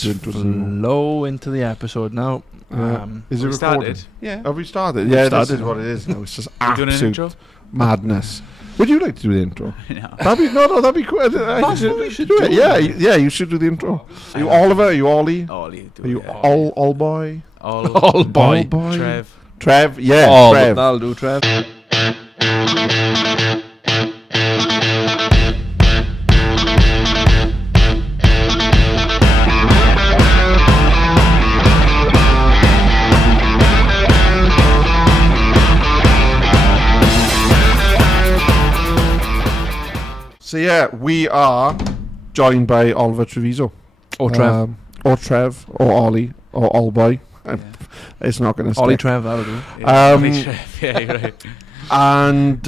Flow into the episode now. Is it recorded? Started? Yeah. Have we started? We've Yeah, started. this is what it is now. It's just Doing an intro? absolute madness. Would you like to do the intro? No. That'd be cool. That's what we should do it. do. Yeah, you should do the intro. Are you Oliver? Are you Olly? Olly. Are you all boy? All boy. Trev? Yeah, Oh, Trev. that'll do, Trev. So yeah, we are joined by Oliver Treviso. Or Trev. Or Trev. Or Olly. Or Allboy. Yeah. It's not going to stick. Ollie Trev, that'll do. Olly Trev. Yeah, you're right. And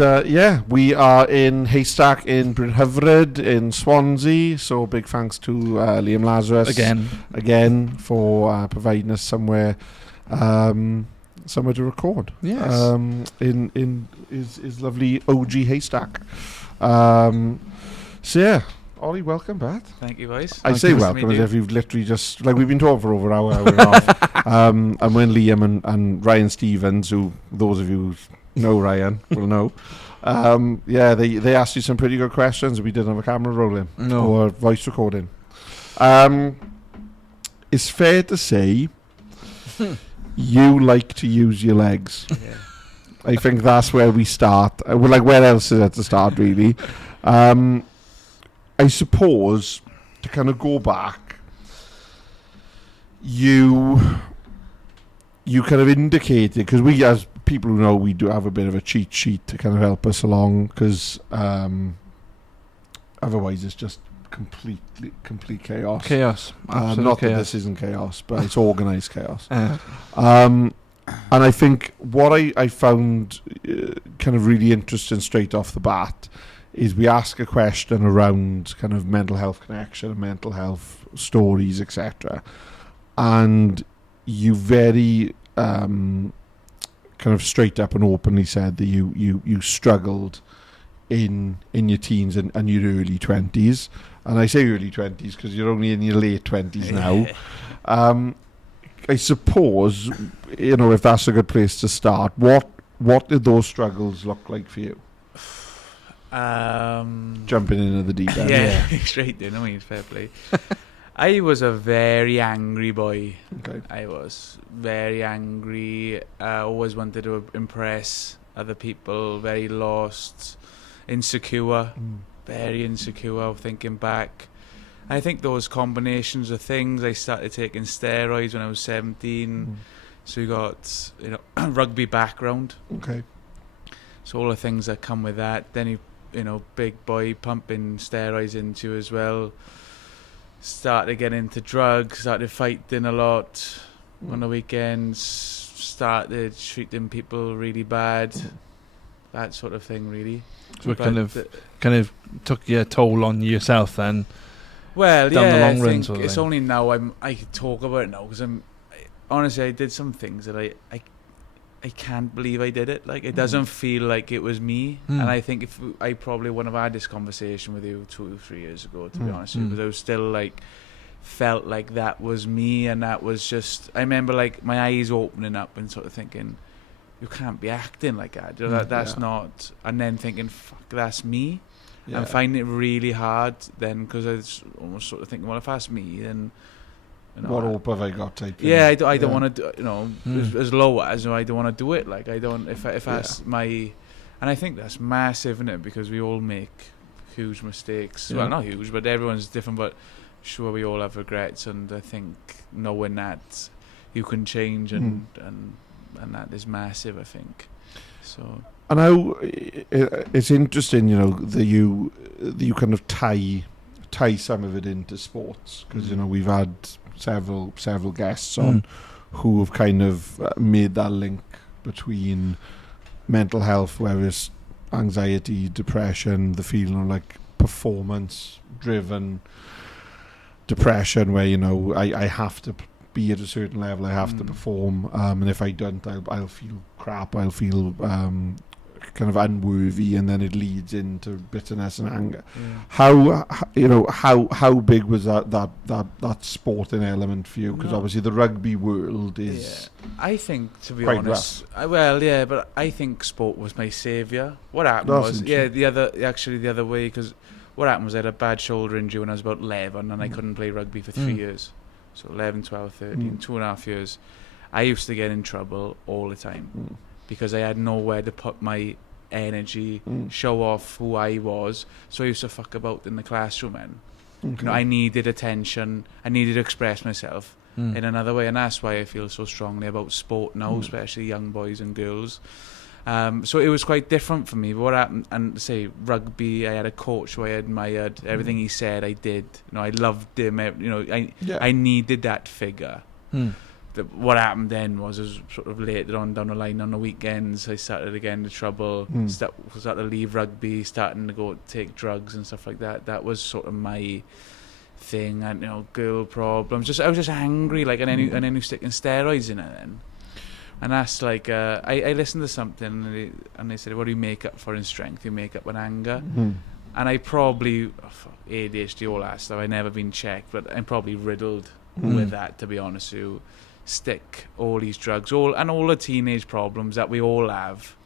we are in Haystack in Bryn Hyfryd in Swansea. So big thanks to Liam Lazarus again for providing us somewhere to record. Yes. In his lovely OG Haystack. So yeah, Ollie, welcome back. Thank you, guys. I say welcome as if you've literally just we've been talking for over an hour and a half. And when Liam and Ryan Stevens, who those of you who know Ryan will know, they asked you some pretty good questions. We didn't have a camera rolling or voice recording. It's fair to say you like to use your legs. Yeah. I think that's where we start. Where else is there to start, really? I suppose, to kind of go back, you kind of indicated, because we, as people who know, we do have a bit of a cheat sheet to kind of help us along, because otherwise it's just complete chaos. Chaos. Absolute not chaos. that this isn't chaos, but it's organised chaos. And I think what I found kind of really interesting straight off the bat is we ask a question around kind of mental health connection and mental health stories, etc. And you very kind of straight up and openly said that you struggled in your teens and your early 20s. And I say early 20s because you're only in your late 20s now. I suppose, if that's a good place to start, what did those struggles look like for you? Jumping into the deep end. Yeah, straight in. I mean, fair play. I was a very angry boy. Okay. I was very angry. I always wanted to impress other people. Very lost, insecure, very insecure. Thinking back. I think those combinations of things. I started taking steroids when I was 17. So you got rugby background. Okay. So all the things that come with that. Then big boy pumping steroids into as well. Started getting into drugs. Started fighting a lot on the weekends. Started treating people really bad. That sort of thing, really. So it kind of took your toll on yourself then. Well, down the long I run, think sort of it's thing. only now I can talk about it now because honestly I did some things that I can't believe I did it. Like it doesn't feel like it was me, and I think if I probably wouldn't have had this conversation with you 2 or 3 years ago, to be honest with you, because I was still felt like that was me, and that was just. I remember my eyes opening up and sort of thinking, you can't be acting like that. That's not, and then thinking, fuck, that's me. Yeah. I'm finding it really hard then because I was almost sort of thinking, well, if that's me, then what hope have I got? Type thing. Yeah, I don't want to do. As low as I don't want to do it. Like I don't. If that's my, and I think that's massive, isn't it? Because we all make huge mistakes. Yeah. Well, not huge, but everyone's different. But sure, we all have regrets, and I think knowing that you can change and that is massive. I think so. And how it's interesting, that you kind of tie some of it into sports, because we've had several guests on who have kind of made that link between mental health, whether it's anxiety, depression, the feeling of performance-driven depression, where I have to be at a certain level, I have to perform, and if I don't, I'll feel crap, I'll feel kind of unworthy, and then it leads into bitterness and anger. Yeah. How big was that sporting element for you? Because obviously the rugby world is. Yeah. I think, to be quite honest, but I think sport was my saviour. What happened That's was, the other way, because what happened was I had a bad shoulder injury when I was about 11, and I couldn't play rugby for 3 years. So 11, 12, 13, 2.5 years. I used to get in trouble all the time because I had nowhere to put my energy, show off who I was. So I used to fuck about in the classroom, and you know, I needed attention. I needed to express myself in another way, and that's why I feel so strongly about sport now, especially young boys and girls. So it was quite different for me. But what happened, and say rugby, I had a coach who I admired. Everything he said, I did. You know, I loved him. You know, I needed that figure. What happened then was sort of later on down the line on the weekends, I started to get into trouble. Started to leave rugby, starting to go take drugs and stuff like that. That was sort of my thing. And you know, girl problems. I was just angry, like, and then you sticking steroids in it then. And that's like, I listened to something and they said, what do you make up for in strength? You make up in anger. And I probably, ADHD, all that stuff, I've never been checked, but I'm probably riddled with that, to be honest with you. Stick all these drugs, all the teenage problems that we all have.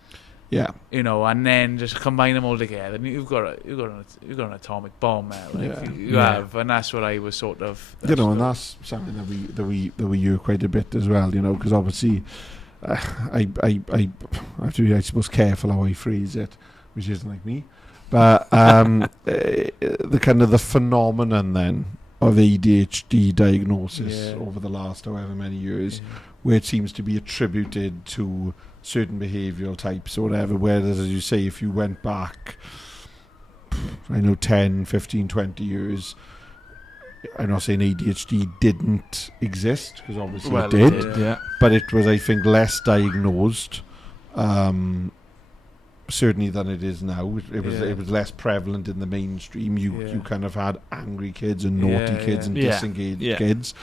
Yeah. You know, and then just combine them all together, and you've got an atomic bomb there, like you have, and that's what I was sort of. You know, and that's something that we hear quite a bit as well. You know, because obviously. I have to be, I suppose, careful how I phrase it, which isn't like me. But the kind of the phenomenon then of ADHD diagnosis over the last however many years, where it seems to be attributed to certain behavioural types or whatever, whereas, as you say, if you went back, I know, 10, 15, 20 years, I'm not saying ADHD didn't exist, because obviously it did, but it was, I think, less diagnosed, certainly than it is now. It was less prevalent in the mainstream. You kind of had angry kids and naughty kids and disengaged kids.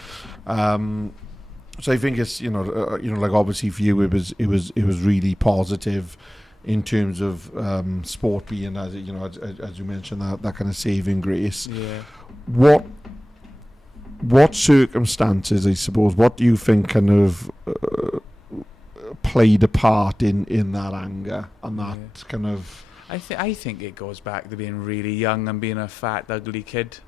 So I think it's like obviously for you it was really positive in terms of sport being, as you mentioned, that kind of saving grace. What circumstances, I suppose, what do you think kind of played a part in that anger and that kind of... I think it goes back to being really young and being a fat, ugly kid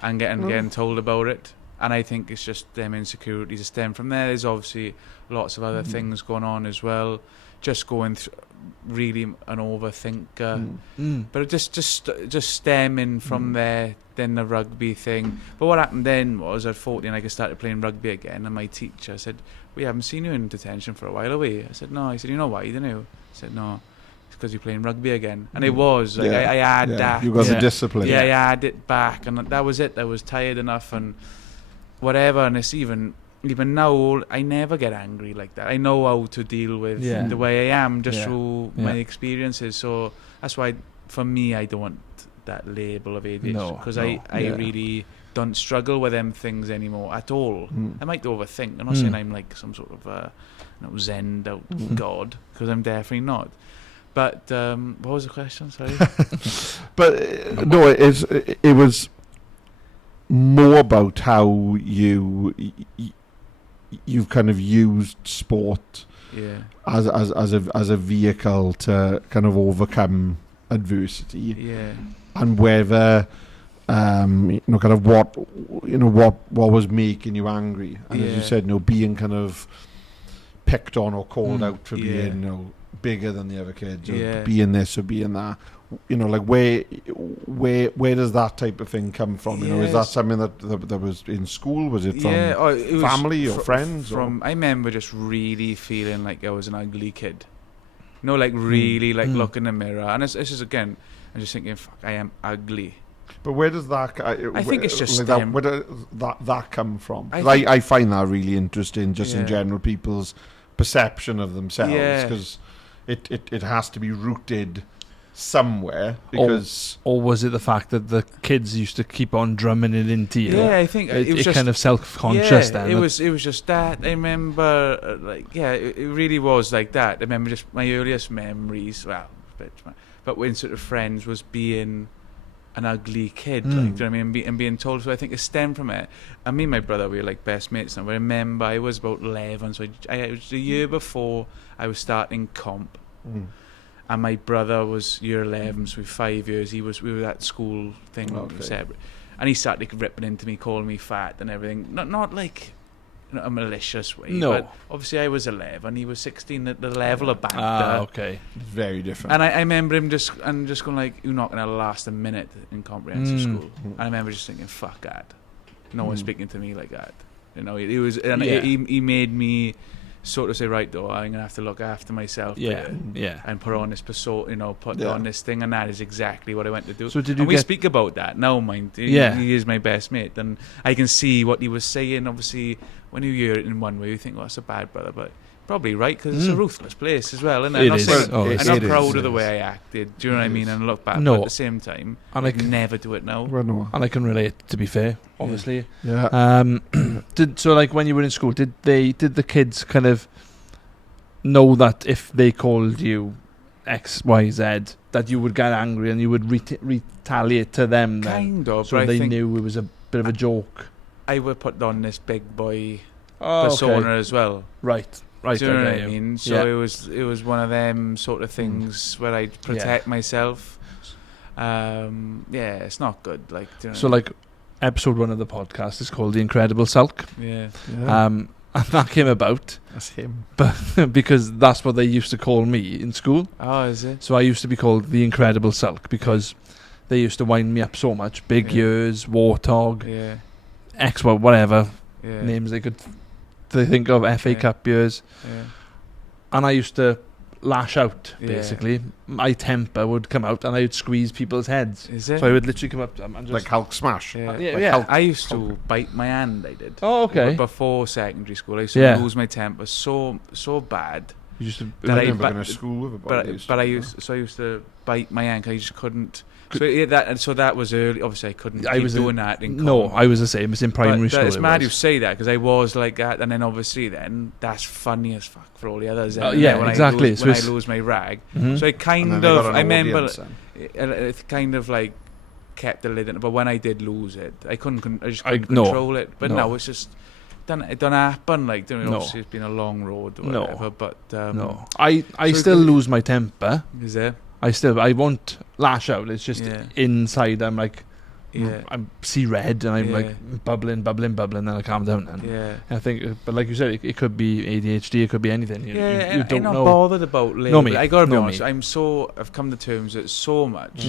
and getting told about it. And I think it's just them insecurities that stem from there. There's obviously lots of other things going on as well. Just going through really an overthinker. But it just stemming from there. Then the rugby thing. But what happened then was at 14 I started playing rugby again, and my teacher said, we haven't seen you in detention for a while, are we? I said, no. He said, you know why, didn't you? I said, no, it's because you're playing rugby again. And it was like I had that. You got the discipline. I had it back, and that was it. I was tired enough and whatever. And it's even now I never get angry like that. I know how to deal with the way I am just through my experiences. So that's why for me I don't want that label of ADHD, because I really don't struggle with them things anymore at all. I might overthink. I'm not saying I'm like some sort of zen out god, because I'm definitely not. But what was the question? Sorry. But no, it was more about how you've kind of used sport as a vehicle to kind of overcome adversity, and whether kind of what was making you angry, and as you said, being kind of picked on or called out for being bigger than the other kids, or being this or being that. Like where does that type of thing come from? Is that something that was in school? Was it from family or friends? I remember just really feeling like I was an ugly kid. Like really look in the mirror, and it's just, again, I'm just thinking, fuck, I am ugly. But where does that? I think it's just like where does that come from? I find that really interesting, just in general, people's perception of themselves, because it has to be rooted somewhere because... Or was it the fact that the kids used to keep on drumming it into you? Yeah, I think it was just kind of self-conscious then. It was just that. I remember, it really was like that. I remember just my earliest memories, but when sort of friends was being an ugly kid, like, do you know what I mean? And being told. So I think it stemmed from it. And me and my brother, we were like best mates now. But I remember I was about 11, so it was the year before I was starting comp. And my brother was year 11, so 5 years. We were at school thing, separate. And he started ripping into me, calling me fat and everything. Not like a malicious way. No. But obviously I was 11, he was 16. At the level of banter. Okay. Very different. And I remember him just going like, "You're not going to last a minute in comprehensive school." And I remember just thinking, "Fuck that. No one's speaking to me like that." You know, he was, and he made me sort of say, right, though, I'm gonna have to look after myself, and put on this persona, on this thing, and that is exactly what I went to do. So we speak about that now, mind. He is my best mate, and I can see what he was saying. Obviously, when you hear it in one way, you think, "Oh, it's a bad brother," but probably right, because it's a ruthless place as well, isn't it? I'm not proud of the way I acted. Do you know what I mean? And look back, but at the same time, and I can never do it now. And I can relate. To be fair, obviously. Yeah. So like when you were in school, did the kids kind of know that if they called you X, Y, Z, that you would get angry and you would retaliate to them? Kind of. So they knew it was a bit of a joke. I would put on this big boy persona as well. Right. Do you know what I mean? So it was one of them sort of things where I'd protect myself. It's not good. Like, do you know so like episode 1 of the podcast is called The Incredible Sulk. And that came about. That's him. But because that's what they used to call me in school. Oh, is it? So I used to be called The Incredible Sulk because they used to wind me up so much. Big ears, warthog, X, whatever names they could think of, FA Cup years. And I used to lash out, basically. My temper would come out and I would squeeze people's heads. Is it? So I would literally come up and just... Like Hulk smash? I used to bite my hand, I did. Oh, okay. Before secondary school, I used to lose my temper so bad. You used to... That I never been to school with I used to bite my hand, I just couldn't... So that was early. Obviously, I couldn't keep doing that in college. No, I was the same. It's in primary school. It's mad you say that, because I was like that, and then obviously that's funny as fuck for all the others. Exactly. When I lose my rag, so I I remember it kind of like kept the lid in it. But when I did lose it, I just couldn't control it. But no, it's just it don't happen. Like, obviously it's been a long road or whatever. But I still lose my temper. Is it? I won't lash out. It's just inside. I'm like, I see red and I'm like bubbling. Then I calm down. And I think, but like you said, it could be ADHD. It could be anything. You don't I'm not know. bothered about label. Me. I gotta be honest. I've come to terms with it so much.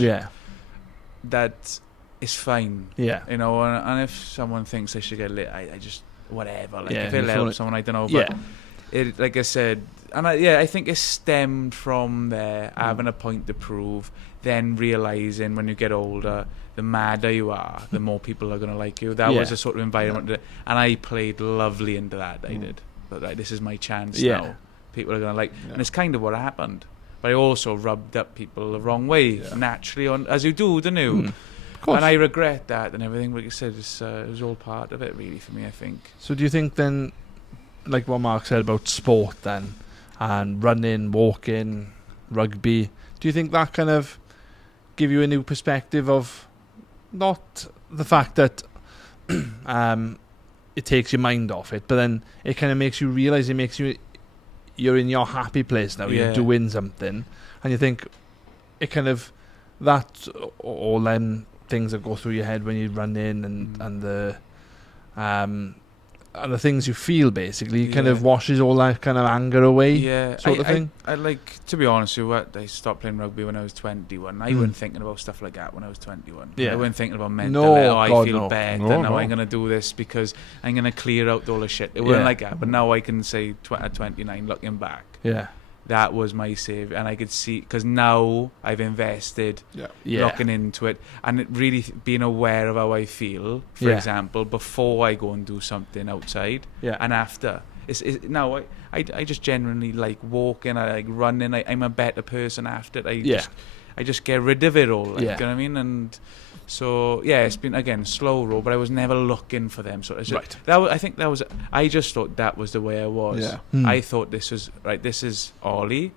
That it's fine. And if someone thinks I should get lit, I just whatever. Like if it helps someone, I don't know. But it, like I said. And I think it stemmed from there, having a point to prove, then realising when you get older, the madder you are, the more people are going to like you. That was a sort of environment. And I played lovely into that, I did. But like, this is my chance now. People are going to like... And it's kind of what happened. But I also rubbed up people the wrong way, naturally, as you do, don't you? Of course. And I regret that and everything. Like you said, it was all part of it, really, for me, I think. So do you think then, like what Mark said about sport then, and running, walking, rugby, do you think that kind of give you a new perspective of not the fact that it takes your mind off it, but then it kind of makes you realise, you're in your happy place now, you're doing something, and you think it kind of, that all them things that go through your head when you run in and the things you feel, basically, kind of washes all that kind of anger away, sort of thing. I like, to be honest with you, I stopped playing rugby when I was 21. I wasn't thinking about stuff like that when I was 21. I wasn't thinking about mental health. I feel better. Now I'm going to do this because I'm going to clear out all the shit. It wasn't like that. But now I can say at 29, looking back, that was my save. And I could see, because now I've invested looking into it and it really being aware of how I feel, for example, before I go and do something outside and after. Now I just genuinely like walking, I like running. I'm a better person after it. I just get rid of it all. Like, Yeah. do you know what I mean? And so it's been again slow roll, but I was never looking for them. So it's just, Right. I just thought that was the way I was. Yeah. I thought this was right. This is Ollie,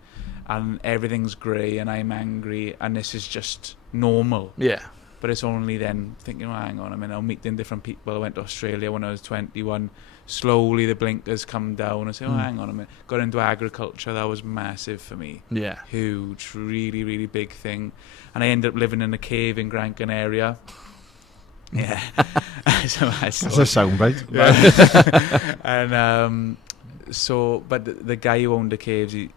and everything's grey, and I'm angry, and this is just normal. Yeah. But it's only then thinking, well, hang on a minute, I'm meeting different people. I went to Australia when I was 21. Slowly the blinkers come down. I say, oh, hang on a minute. Got into agriculture. That was massive for me. Yeah. Huge, really, really big thing. And I ended up living in a cave in Gran Canaria. Yeah. That's a soundbite. Yeah. And but the guy who owned the caves, he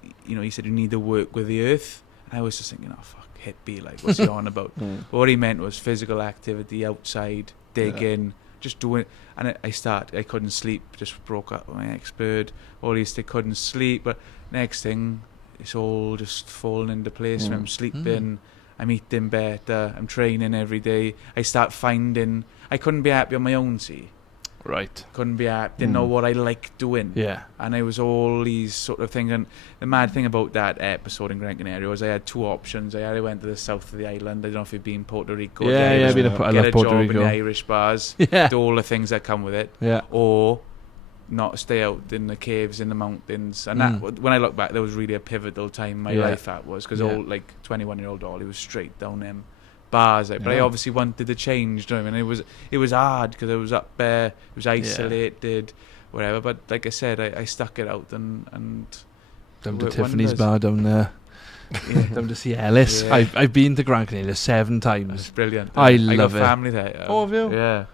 said you need to work with the earth. And I was just thinking, oh, fuck. Hippie, like, what's he on about? What he meant was physical activity outside, digging, just doing. And I couldn't sleep, just broke up with my ex-bird. All these they couldn't sleep, but next thing, it's all just falling into place. I'm sleeping, I'm eating better, I'm training every day. I start finding I couldn't be happy on my own, see. Right. Couldn't be happy, didn't know what I liked doing. Yeah. And it was all these sort of things. And the mad thing about that episode in Gran Canaria was I had two options. I either went to the south of the island. I don't know if you've been Puerto Rico. Yeah, I love get a Puerto job Rico. in the Irish bars. Yeah. Do all the things that come with it. Yeah. Or not stay out in the caves in the mountains. And that, when I look back, that was really a pivotal time in my life. That was because all like 21-year-old Ollie was straight down them bars. Like, but I obviously wanted to change. Do you know what I mean? It was hard because I was up there. It was isolated, whatever. But like I said, I stuck it out and down to worked Tiffany's wonders. bar down there. Down to see Ellis. Yeah. I've been to Gran Canaria 7 It's times. brilliant. I got love it. family there. Oh, have you? Yeah.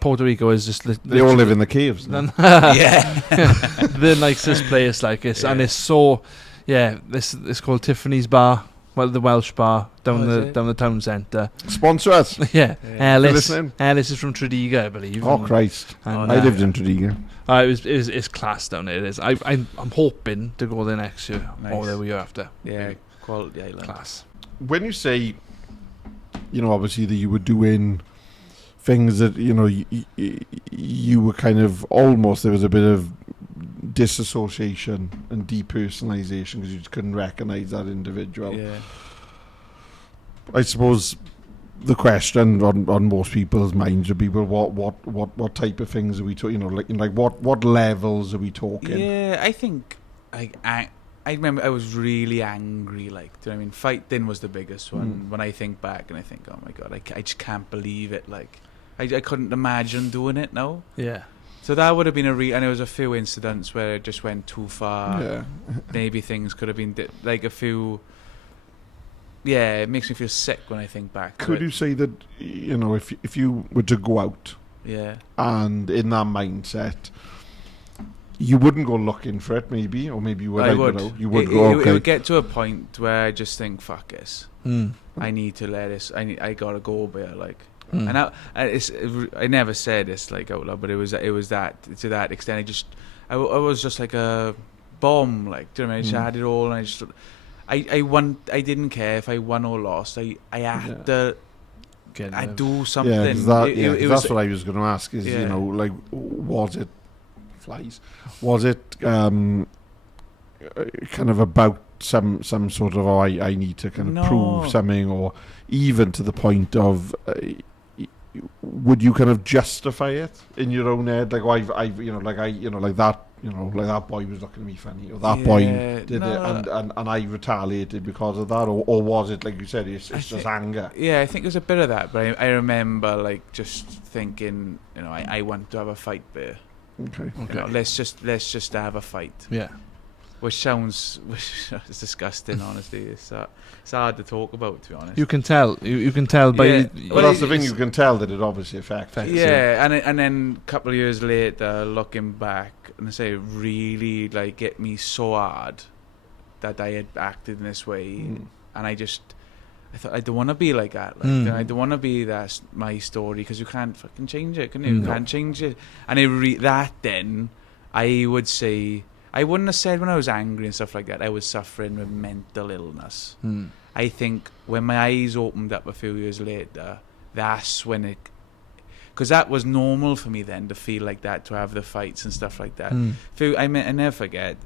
Puerto Rico is just They all live in the caves. No? the nicest place, like it's and it's so it's called Tiffany's Bar, the Welsh bar down the town centre. Sponsor us. Yeah. Ellis is from Treviso, I believe. Oh Christ! And, I lived in Treviso. It's class down there. It is. I'm hoping to go there next year or the year after. Yeah, quality island. Class. When you say, obviously that you were doing things that you were kind of almost, there was a bit of disassociation and depersonalization because you just couldn't recognize that individual. Yeah. I suppose the question on most people's minds would be, well, what type of things are we talking? Like what levels are we talking? Yeah, I think I remember I was really angry. Like, do you know what I mean? Fighting was the biggest one. When I think back and I think, oh my god, I just can't believe it. Like, I couldn't imagine doing it now. Yeah. So that would have been and there was a few incidents where it just went too far. Yeah. Maybe things could have been like a few. Yeah, it makes me feel sick when I think back. Could you say that if you were to go out, and in that mindset, you wouldn't go looking for it, maybe, or maybe you would. I would. Don't know. You would go. Okay. It would get to a point where I just think, fuck this. I need to let this. I gotta go there, like. And I never said this like out loud, but it was that to that extent. I was just like a bomb, like, do you know what I mean? I had it all, and I just. I didn't care if I won or lost. I had to. I do something. Yeah, that's what I was going to ask. Is like, was it flies? Was it kind of about some sort of I need to kind of prove something, or even to the point of would you kind of justify it in your own head? Like, like that boy was looking at me funny, or that boy did it, and I retaliated because of that, or was it, like you said, it's just anger? Yeah, I think there's a bit of that, but I remember like just thinking, I want to have a fight there. Okay. Let's just have a fight. Yeah. Which is disgusting, honestly. It's hard to talk about, to be honest. You can tell. You can tell by. Well, that's the thing. You can tell that it obviously affects. Yeah, and then a couple of years later, looking back, and I say, it really like get me so hard that I had acted in this way, and I thought I don't want to be like that. Like, I don't want to be that's my story, because you can't fucking change it, can you? You can't change it. And then I would say. I wouldn't have said when I was angry and stuff like that I was suffering with mental illness. I think when my eyes opened up a few years later, that's when it... Because that was normal for me then, to feel like that, to have the fights and stuff like that. I never forget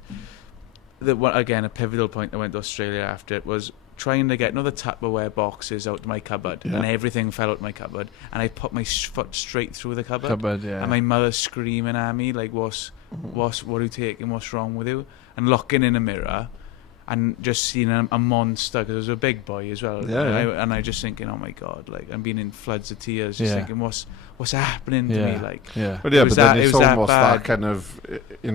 that, again, a pivotal point I went to Australia after it was trying to get the Tupperware boxes out of my cupboard, and everything fell out of my cupboard, and I put my foot straight through the cupboard, and my mother screaming at me like, what are you taking, what's wrong with you? And looking in a mirror and just seeing a monster, because I was a big boy as well, and I just thinking, oh my God, like, I'm being in floods of tears, just thinking, what's happening to me, like. But but then it's almost that kind of, in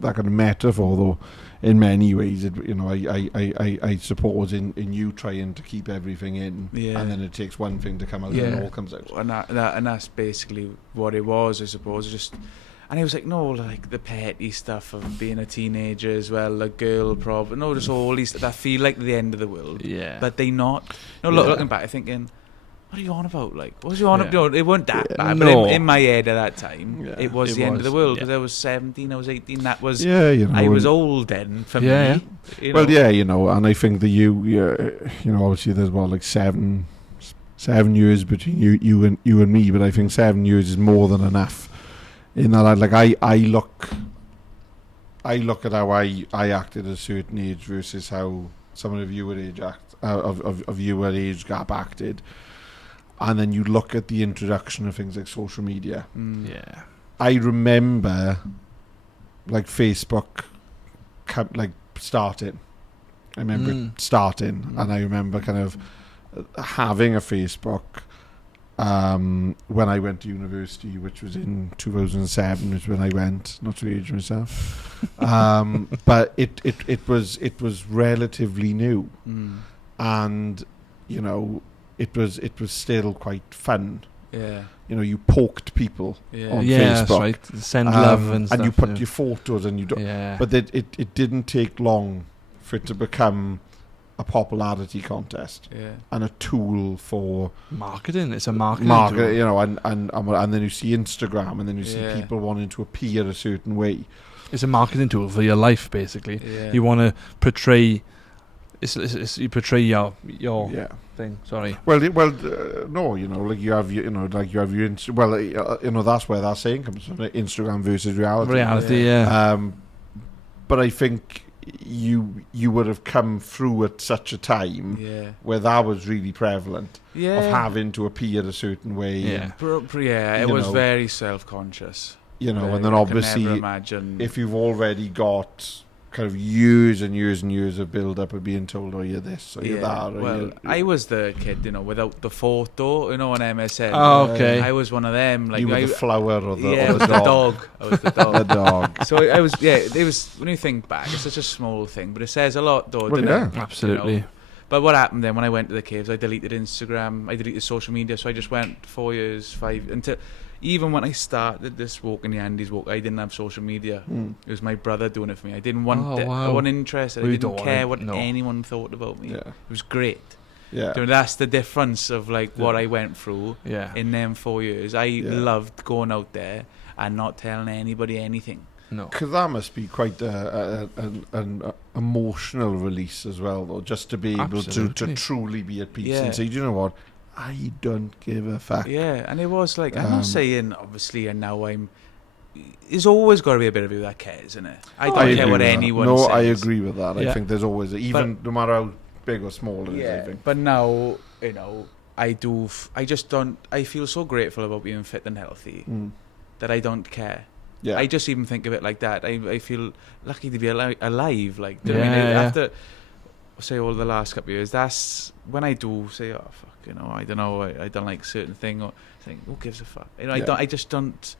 that kind of metaphor, though, in many ways, I suppose in you trying to keep everything in, and then it takes one thing to come out, and it all comes out. And that's basically what it was, I suppose, just. And I was like, no, like the petty stuff of being a teenager as well, a girl problem. No, just all these that feel like the end of the world. Yeah. But they not. No, looking back, I'm thinking, what are you on about? Like, what was you on about? It wasn't that bad. No. But in my head at that time, it was the end of the world. Because I was 17, I was 18. That was, I was old then for me. Well, and I think that obviously there's like 7 years between you and me, but I think 7 years is more than enough. In that, like, I look at how I acted at a certain age versus how someone of you at age of you at age gap acted, and then you look at the introduction of things like social media. I remember, like, Facebook, starting. I remember it starting, and I remember kind of having a Facebook. When I went to university, which was in 2007, which was when I went, not to age myself, but it was relatively new, and it was still quite fun. You poked people on Facebook, that's right. Send love and stuff, and you put your photos, and you but it didn't take long for it to become a popularity contest and a tool for marketing. It's a marketing tool. And then you see Instagram, and then you see people wanting to appear a certain way. It's a marketing tool for your life, basically. You want to portray. You portray your thing. Sorry. No. Like you have your. That's where that saying comes from. Instagram versus reality. But I think you would have come through at such a time where that was really prevalent of having to appear a certain way. It was very self-conscious. And then obviously, if you've already got kind of years and years and years of build-up of being told, oh, you're this, or you're that. Or I was the kid, without the photo, on MSN. Oh, okay. I was one of them. Like, you were the flower or the, or the dog. I was the dog. The dog. So I was, it was, when you think back, it's such a small thing, but it says a lot, though, doesn't it? Absolutely. But what happened then when I went to the caves, I deleted Instagram, I deleted social media, so I just went 4 years, 5, until... Even when I started this walk in the Andes walk, I didn't have social media. It was my brother doing it for me. I didn't want it. I wasn't interested. I didn't care what anyone thought about me. It was great. That's the difference of what I went through in them 4 years. I loved going out there and not telling anybody anything. No, because that must be quite an emotional release as well, though, just to be able to truly be at peace and say, do you know what? I don't give a fuck. And it was like, I'm not saying, obviously, and now there's always got to be a bit of you that cares, isn't it? I don't care what anyone says. No, I agree with that. I think there's always, no matter how big or small it is, I think. But now, I feel so grateful about being fit and healthy that I don't care. I just even think of it like that. I feel lucky to be alive. Like, do you know what I mean? After, say, all the last couple of years, that's when I do say, oh, fuck, I don't know, I don't like certain thing, or think, who gives a fuck? I just don't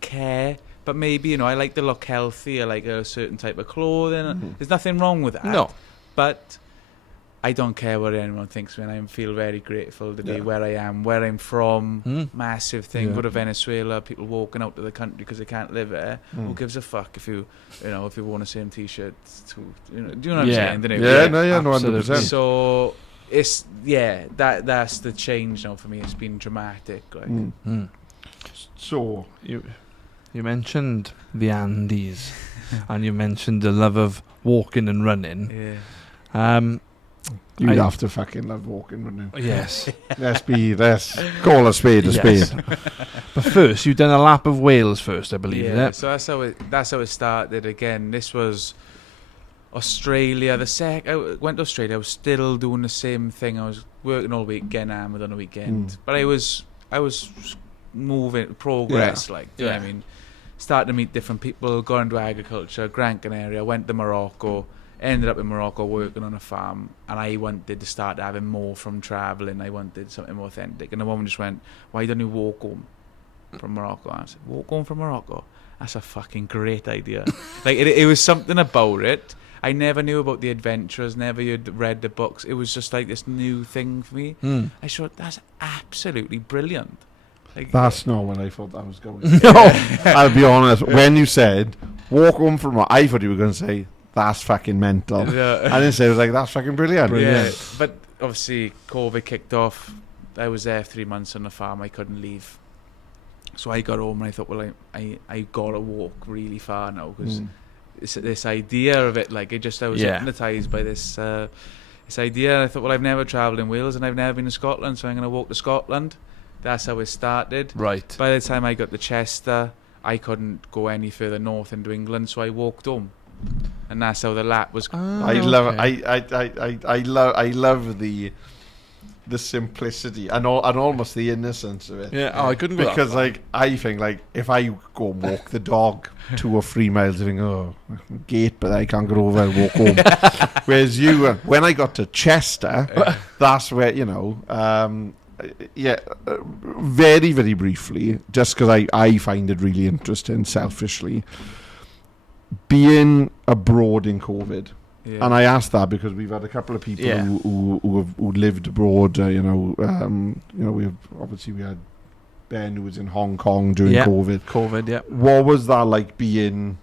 care. But maybe, I like to look healthy, I like a certain type of clothing. There's nothing wrong with that. No. But I don't care what anyone thinks when I feel very grateful to be where I am, where I'm from. Massive thing. Go to Venezuela, people walking out to the country because they can't live there. Who gives a fuck if you if you want the same t-shirt? Do you know what I'm saying? No, 100%. So it's that's the change now for me. It's been dramatic. So you mentioned the Andes, and you mentioned the love of walking and running. You'd have to fucking love walking, wouldn't you? Yes. Let's call a spade a spade. But first, you've done a lap of Wales first, I believe. So that's how it started again. This was Australia. I went to Australia, I was still doing the same thing. I was working all week, getting hammered on a weekend. But I was moving, progress, like, do you know what I mean? Started to meet different people, got into agriculture, Gran Canaria, went to Morocco, ended up in Morocco working on a farm, and I wanted to start having more from travelling. I wanted something more authentic. And the woman just went, why don't you walk home from Morocco? I said, walk home from Morocco? That's a fucking great idea. Like, it was something about it. I never knew about the adventures, never had read the books. It was just like this new thing for me. I thought, that's absolutely brilliant. Like, that's not what I thought that was going to be. No, I'll be honest. When you said, walk home from Morocco, I thought you were going to say, that's fucking mental. I didn't say, I was like, that's fucking brilliant. Yeah, but obviously COVID kicked off. I was there 3 months on the farm. I couldn't leave. So I got home and I thought, well, I got to walk really far now, because this idea of it, like, I was hypnotised by this idea. And I thought, well, I've never travelled in Wales and I've never been to Scotland, so I'm going to walk to Scotland. That's how it started. Right. By the time I got to Chester, I couldn't go any further north into England, so I walked home. And that's how the lap was. I love the simplicity and almost the innocence of it. Yeah, I couldn't go because like I think like if I go and walk the dog 2 or 3 miles, I think gate, but I can't get over and walk home. Whereas you, when I got to Chester, that's where very very briefly, just because I find it really interesting, selfishly, being abroad in COVID. Yeah. And I asked that because we've had a couple of people who lived abroad. We had Ben who was in Hong Kong during COVID. Yeah. What was that like being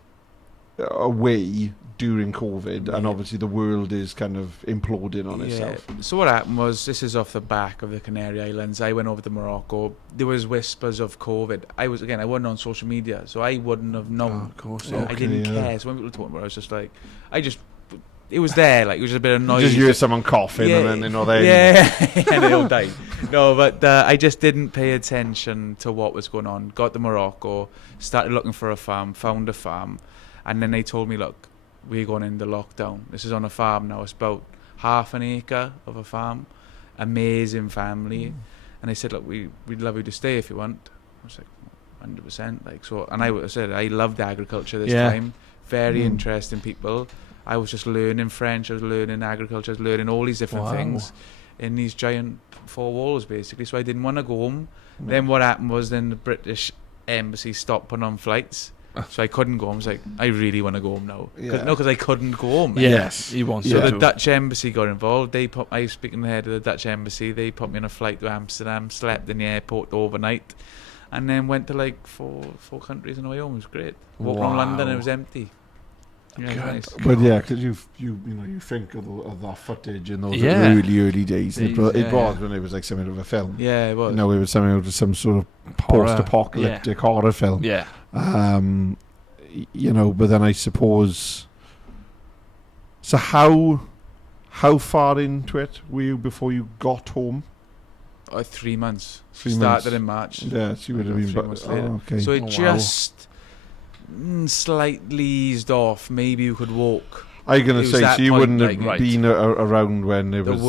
away during COVID? And obviously the world is kind of imploding on itself. So what happened was, this is off the back of the Canary Islands. I went over to Morocco. There was whispers of COVID. I wasn't on social media, so I wouldn't have known. Oh, of course. I didn't care. So when people talked about it, I was just like, it was there, like, it was just a bit of noise. Just hear someone coughing and then and they all died. No, but I just didn't pay attention to what was going on. Got to Morocco, started looking for a farm, found a farm, and then they told me, look, we're going into lockdown. This is on a farm now. It's about half an acre of a farm. Amazing family. And they said, look, we'd love you to stay if you want. I was like, 100%. Like, so, and I said, I loved agriculture this time. Very interesting people. I was just learning French, I was learning agriculture, I was learning all these different things in these giant 4 walls, basically. So I didn't want to go home. Then what happened was, then the British embassy stopped putting on flights. So I couldn't go home. I was like, I really want to go home now. Because I couldn't go home. Yes, he wants to. So the Dutch embassy got involved. I was speaking to the head of the Dutch embassy. They put me on a flight to Amsterdam, slept in the airport overnight, and then went to like four countries on the way home. It was great. Walked around London, and it was empty. Yeah, nice. But because you think of that footage in those early days. It was when it was like something of a film. Yeah, it was. It was something of some sort of post-apocalyptic horror film. Yeah. But then I suppose. So how far into it were you before you got home? 3 months. 3 months. Started in March. Yeah, so you would have been 3 months later. Okay. So it just slightly eased off. Maybe you could walk. I'm going to say, so you wouldn't have been around when it was...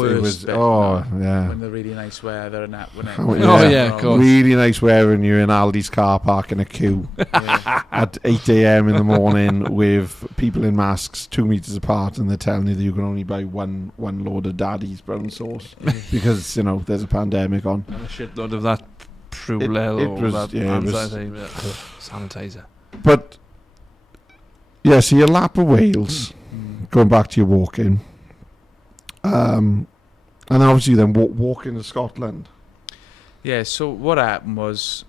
When the really nice weather and that. Of course. Really nice weather and you're in Aldi's car park in a queue at 8 a.m. in the morning with people in masks 2 meters apart, and they're telling you that you can only buy one load of Daddy's brown sauce because, there's a pandemic on. And a shitload of that Prulel or that sanitizer. But, so your lap of Wales... Going back to your walking, and obviously then walking to Scotland. Yeah, so what happened was,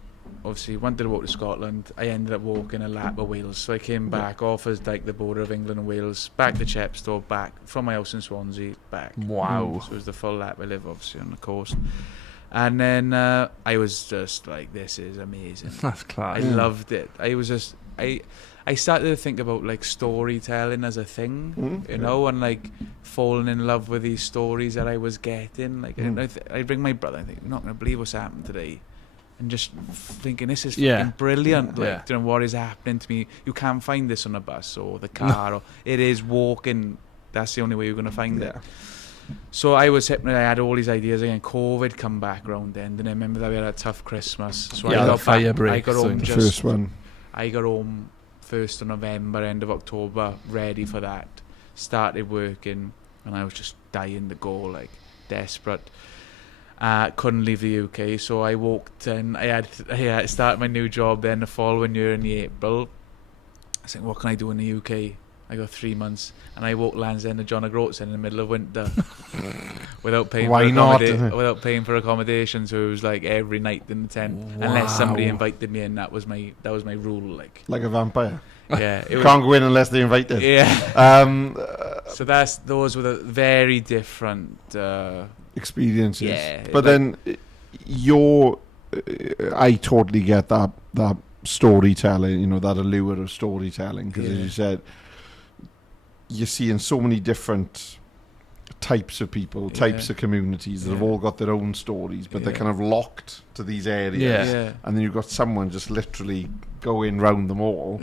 obviously wanted to walk to Scotland. I ended up walking a lap of Wales. So I came back off as like the border of England and Wales, back to Chepstow, back from my house in Swansea, back. Wow. So it was the full lap. I live obviously on the coast. And then I was just like, this is amazing. That's class. I loved it. I started to think about like storytelling as a thing, and like falling in love with these stories that I was getting. Like I bring my brother. I think, you're not going to believe what's happened today. and just thinking this is fucking brilliant. Like, you know, what is happening to me? You can't find this on a bus or the car, or it is walking. That's the only way you're going to find it. So I had all these ideas again. COVID come back round then, and I remember that we had a tough Christmas. So I got break. I got home the first one. I got home 1st of November, end of October, ready for that. Started working, and I was just dying to go, like desperate. Couldn't leave the UK, so I walked and I had started my new job then the following year in the April. I was thinking, what can I do in the UK? I got 3 months, and I walked Land's End to John O'Groats in the middle of winter without paying without paying for accommodation. So it was like every night in the tent, unless somebody invited me in. That was my rule, like a vampire. Yeah, you can't go in unless they invite you. Yeah. So those were the very different experiences. Yeah, but then I totally get that storytelling. You know, that allure of storytelling, because as you said, you're seeing so many different types of people, types of communities that have all got their own stories, but they're kind of locked to these areas. And then you've got someone just literally going round them all.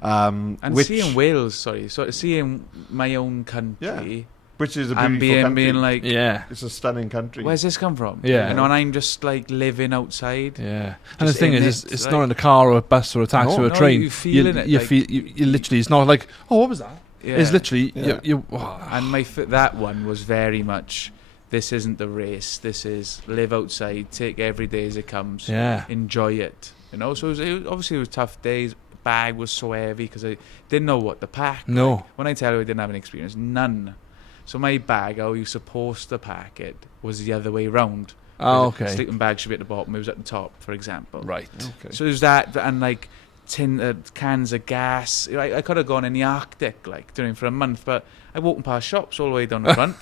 And seeing Wales, seeing my own country. Which is a beautiful country. Being like, it's a stunning country. Where's this come from? Yeah. You know, and I'm just like living outside. Yeah. And the thing is, it's not in a car or a bus or a taxi or a train. You feeling it. You feel, you literally, it's not like, oh, what was that? Yeah. It's literally, And that one was very much, this isn't the race. This is live outside, take every day as it comes. Yeah. Enjoy it. You know, so it was tough days. Bag was so heavy because I didn't know what to pack. No. Like, when I tell you I didn't have any experience, none. So my bag, how you supposed to pack it, was the other way round. Oh, okay. Sleeping bag should be at the bottom, it was at the top, for example. Right. Okay. So it was that, and like cans of gas. I could have gone in the Arctic, like, doing for a month, but I walked past shops all the way down the front.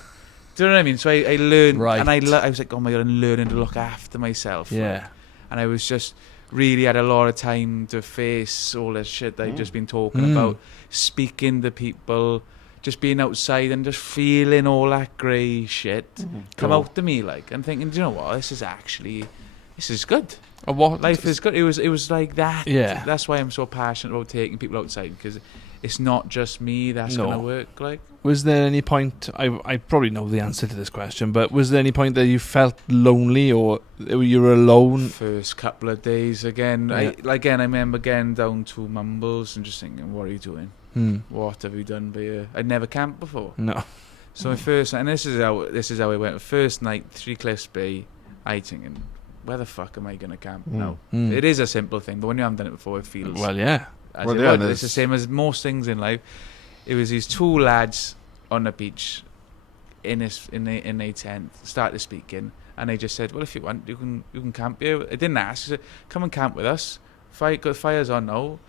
Do you know what I mean? So I learned, and I was like, oh my God, I'm learning to look after myself. Yeah. Like, and I was just really had a lot of time to face all that shit that I've just been talking about, speaking to people, just being outside and just feeling all that grey shit come out to me, like, and thinking, do you know what, this is good. Life is good. It was like that. Yeah. That's why I'm so passionate about taking people outside, because it's not just me that's going to work. Like, was there any point, I probably know the answer to this question, but was there any point that you felt lonely or you were alone? First couple of days again. I remember getting down to Mumbles and just thinking, what are you doing? What have you done here? I'd never camped before. No. So my first, and this is how it went. First night, 3 Cliffs Bay, I thinking, where the fuck am I going to camp now? It is a simple thing, but when you haven't done it before, it feels... Well, yeah. It's the same as most things in life. It was these 2 lads on the beach in a tent, started speaking, and they just said, well, if you want, you can camp here. I didn't ask. They said, come and camp with us. Got fires on now.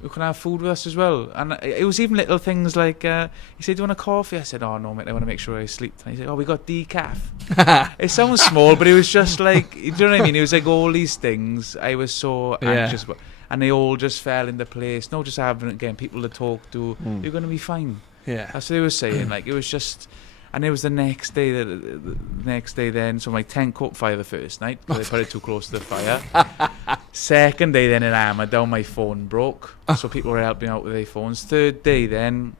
You can have food with us as well. And it was even little things like, he said, do you want a coffee? I said, oh no, mate, I want to make sure I sleep. And he said, oh, we got decaf. It sounds small, but it was just like, you know what I mean? It was like all these things I was so anxious about. And they all just fell into place. No, just having, again, people to talk to. You're going to be fine. Yeah. That's what they were saying. Like, it was just... And it was the next day then, so my tent caught fire the first night because I put it too close to the fire. Second day then in Down my phone broke, so people were helping out with their phones. Third day then,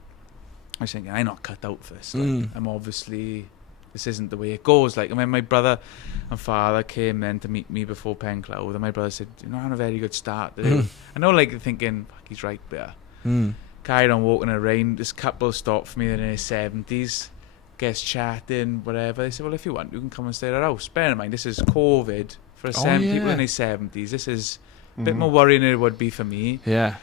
I was thinking, I'm not cut out for this. Like, I'm obviously, this isn't the way it goes. Like, I mean, my brother and father came then to meet me before Pencloud, and my brother said, you're not on a very good start today. I know, like, thinking, fuck, he's right there. Carried on walking in the rain. This couple stopped for me in their 70s. Guests chatting, whatever. They said, well, if you want, you can come and stay at our house. Bear in mind, this is COVID for people in their 70s. This is a bit more worrying than it would be for me. Yeah.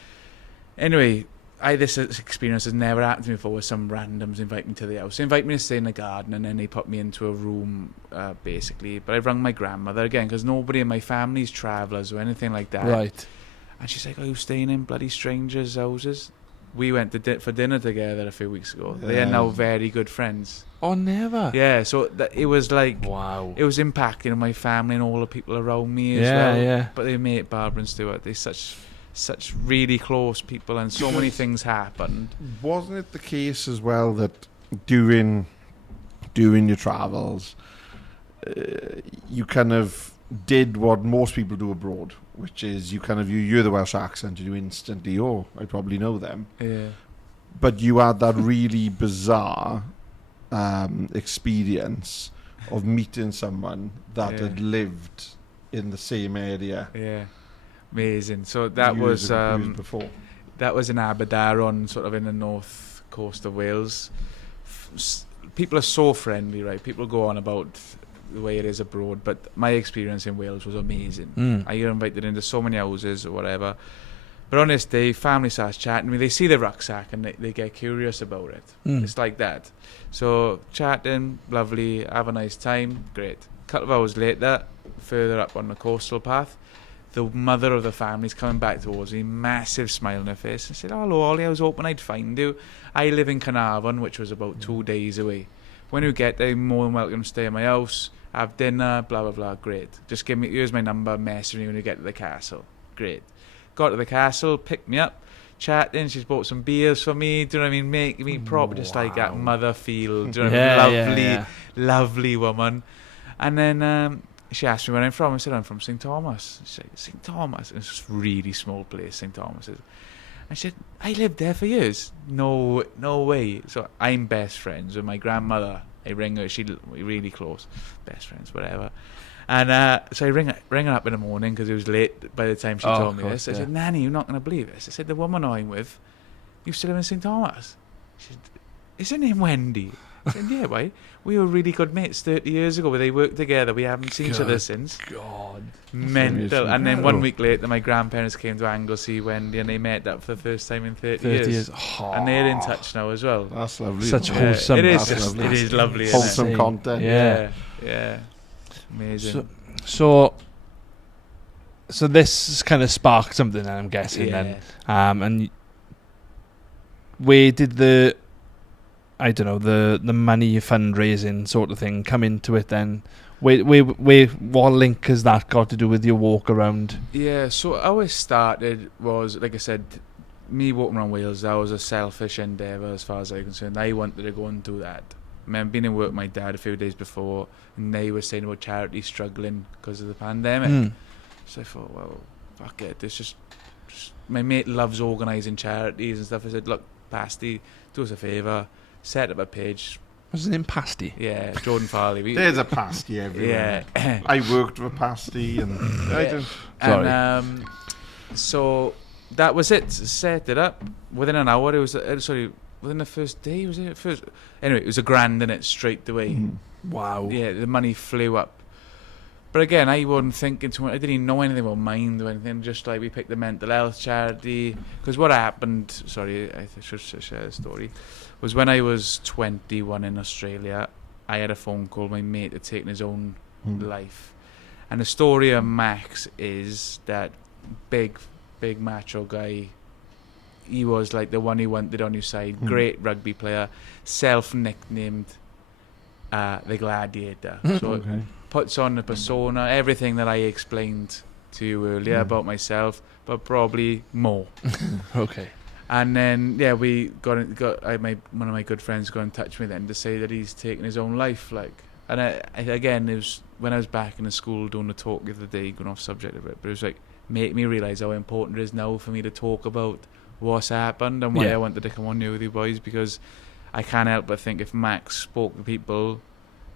Anyway, this experience has never happened to me before, where some randoms invite me to the house. They invite me to stay in the garden, and then they put me into a room, basically. But I rang my grandmother again, because nobody in my family's travellers or anything like that. Right. And she's like, are you staying in bloody strangers' houses? We went for dinner together a few weeks ago. They are now very good friends. Oh, never. Yeah, so it was like... Wow. It was impacting on my family and all the people around me as well. Yeah. But they made Barbara and Stuart. They're such really close people, and so many things happened. Wasn't it the case as well that during your travels, you kind of did what most people do abroad, which is you hear the Welsh accent and you instantly, I probably know them. Yeah. But you had that really bizarre experience of meeting someone that had lived in the same area. Yeah. Amazing. So that years was before. That was in Aberdaron, sort of in the north coast of Wales. People are so friendly, right? People go on about the way it is abroad, but my experience in Wales was amazing. I got invited into so many houses or whatever. But on this day, family starts chatting to me. They see the rucksack and they get curious about it. It's like that. So chatting, lovely, have a nice time, great. A couple of hours later, further up on the coastal path, the mother of the family's coming back towards me, massive smile on her face, and said, "Hello, Ollie, I was hoping I'd find you. I live in Carnarvon, which was about 2 days away. When you get there, you're more than welcome to stay at my house, have dinner, blah, blah, blah. Great. Just here's my number, message me when you get to the castle." Great. Got to the castle, picked me up, chatting. She's bought some beers for me. Do you know what I mean? Making me proper, just like that mother feel. Do you know what I mean? Lovely woman. And then she asked me where I'm from. I said, "I'm from St. Thomas." She said, "St. Thomas?" It's a really small place, St. Thomas is. I said, "I lived there for years." No way. So I'm best friends with my grandmother. I ring her. We're really close. Best friends, whatever. And so I ring her up in the morning because it was late by the time she told me this. I said, "Nanny, you're not going to believe this." I said, "The woman I'm with used to live in St. Thomas." She said, "Is her name Wendy?" I said, "Yeah, why? We were really good mates 30 years ago. They worked together. We haven't seen each other since." God. Mental. And then 1 week later, my grandparents came to Anglesey, Wendy, and they met up for the first time in 30 years. Oh. And they're in touch now as well. That's lovely. Such wholesome. It is. That's It is lovely. Wholesome Isn't content. it? Yeah. Amazing. So this kind of sparked something, then, I'm guessing. Then, and where did the money fundraising sort of thing come into it then? Where what link has that got to do with your walk around? Yeah, so how it started was, like I said, me walking around Wales. That was a selfish endeavour as far as I'm concerned. I wanted to go and do that. I mean, I've been in work with my dad a few days before, and they were saying about charity struggling because of the pandemic. So I thought, well, fuck it. It's just my mate loves organising charities and stuff. I said, "Look, Pasty, do us a favour, set up a page." What's his name? Pasty? Yeah, Jordan Farley. There's a pasty everywhere. Yeah. I worked with a pasty and so that was it. Set it up. Within an hour, it was within the first day, was it? Anyway, it was $1,000 in it straight away. Wow. Yeah, the money flew up. But again, I wasn't thinking too much. I didn't even know anything about mind or anything. Just like we picked the mental health charity. Because what happened, sorry, I should share the story, was when I was 21 in Australia, I had a phone call. My mate had taken his own life. And the story of Max is that big macho guy. He was like the one you wanted on your side. Great rugby player. Self-nicknamed the Gladiator. So puts on the persona, everything that I explained to you earlier about myself, but probably more. Okay. And then we got one of my good friends got in touch with me then to say that he's taken his own life. And again, it was when I was back in the school doing the talk the other day, going off subject of it, but it was like make me realise how important it is now for me to talk about what's happened and why I wanted to come on here with you boys, because I can't help but think if Max spoke to people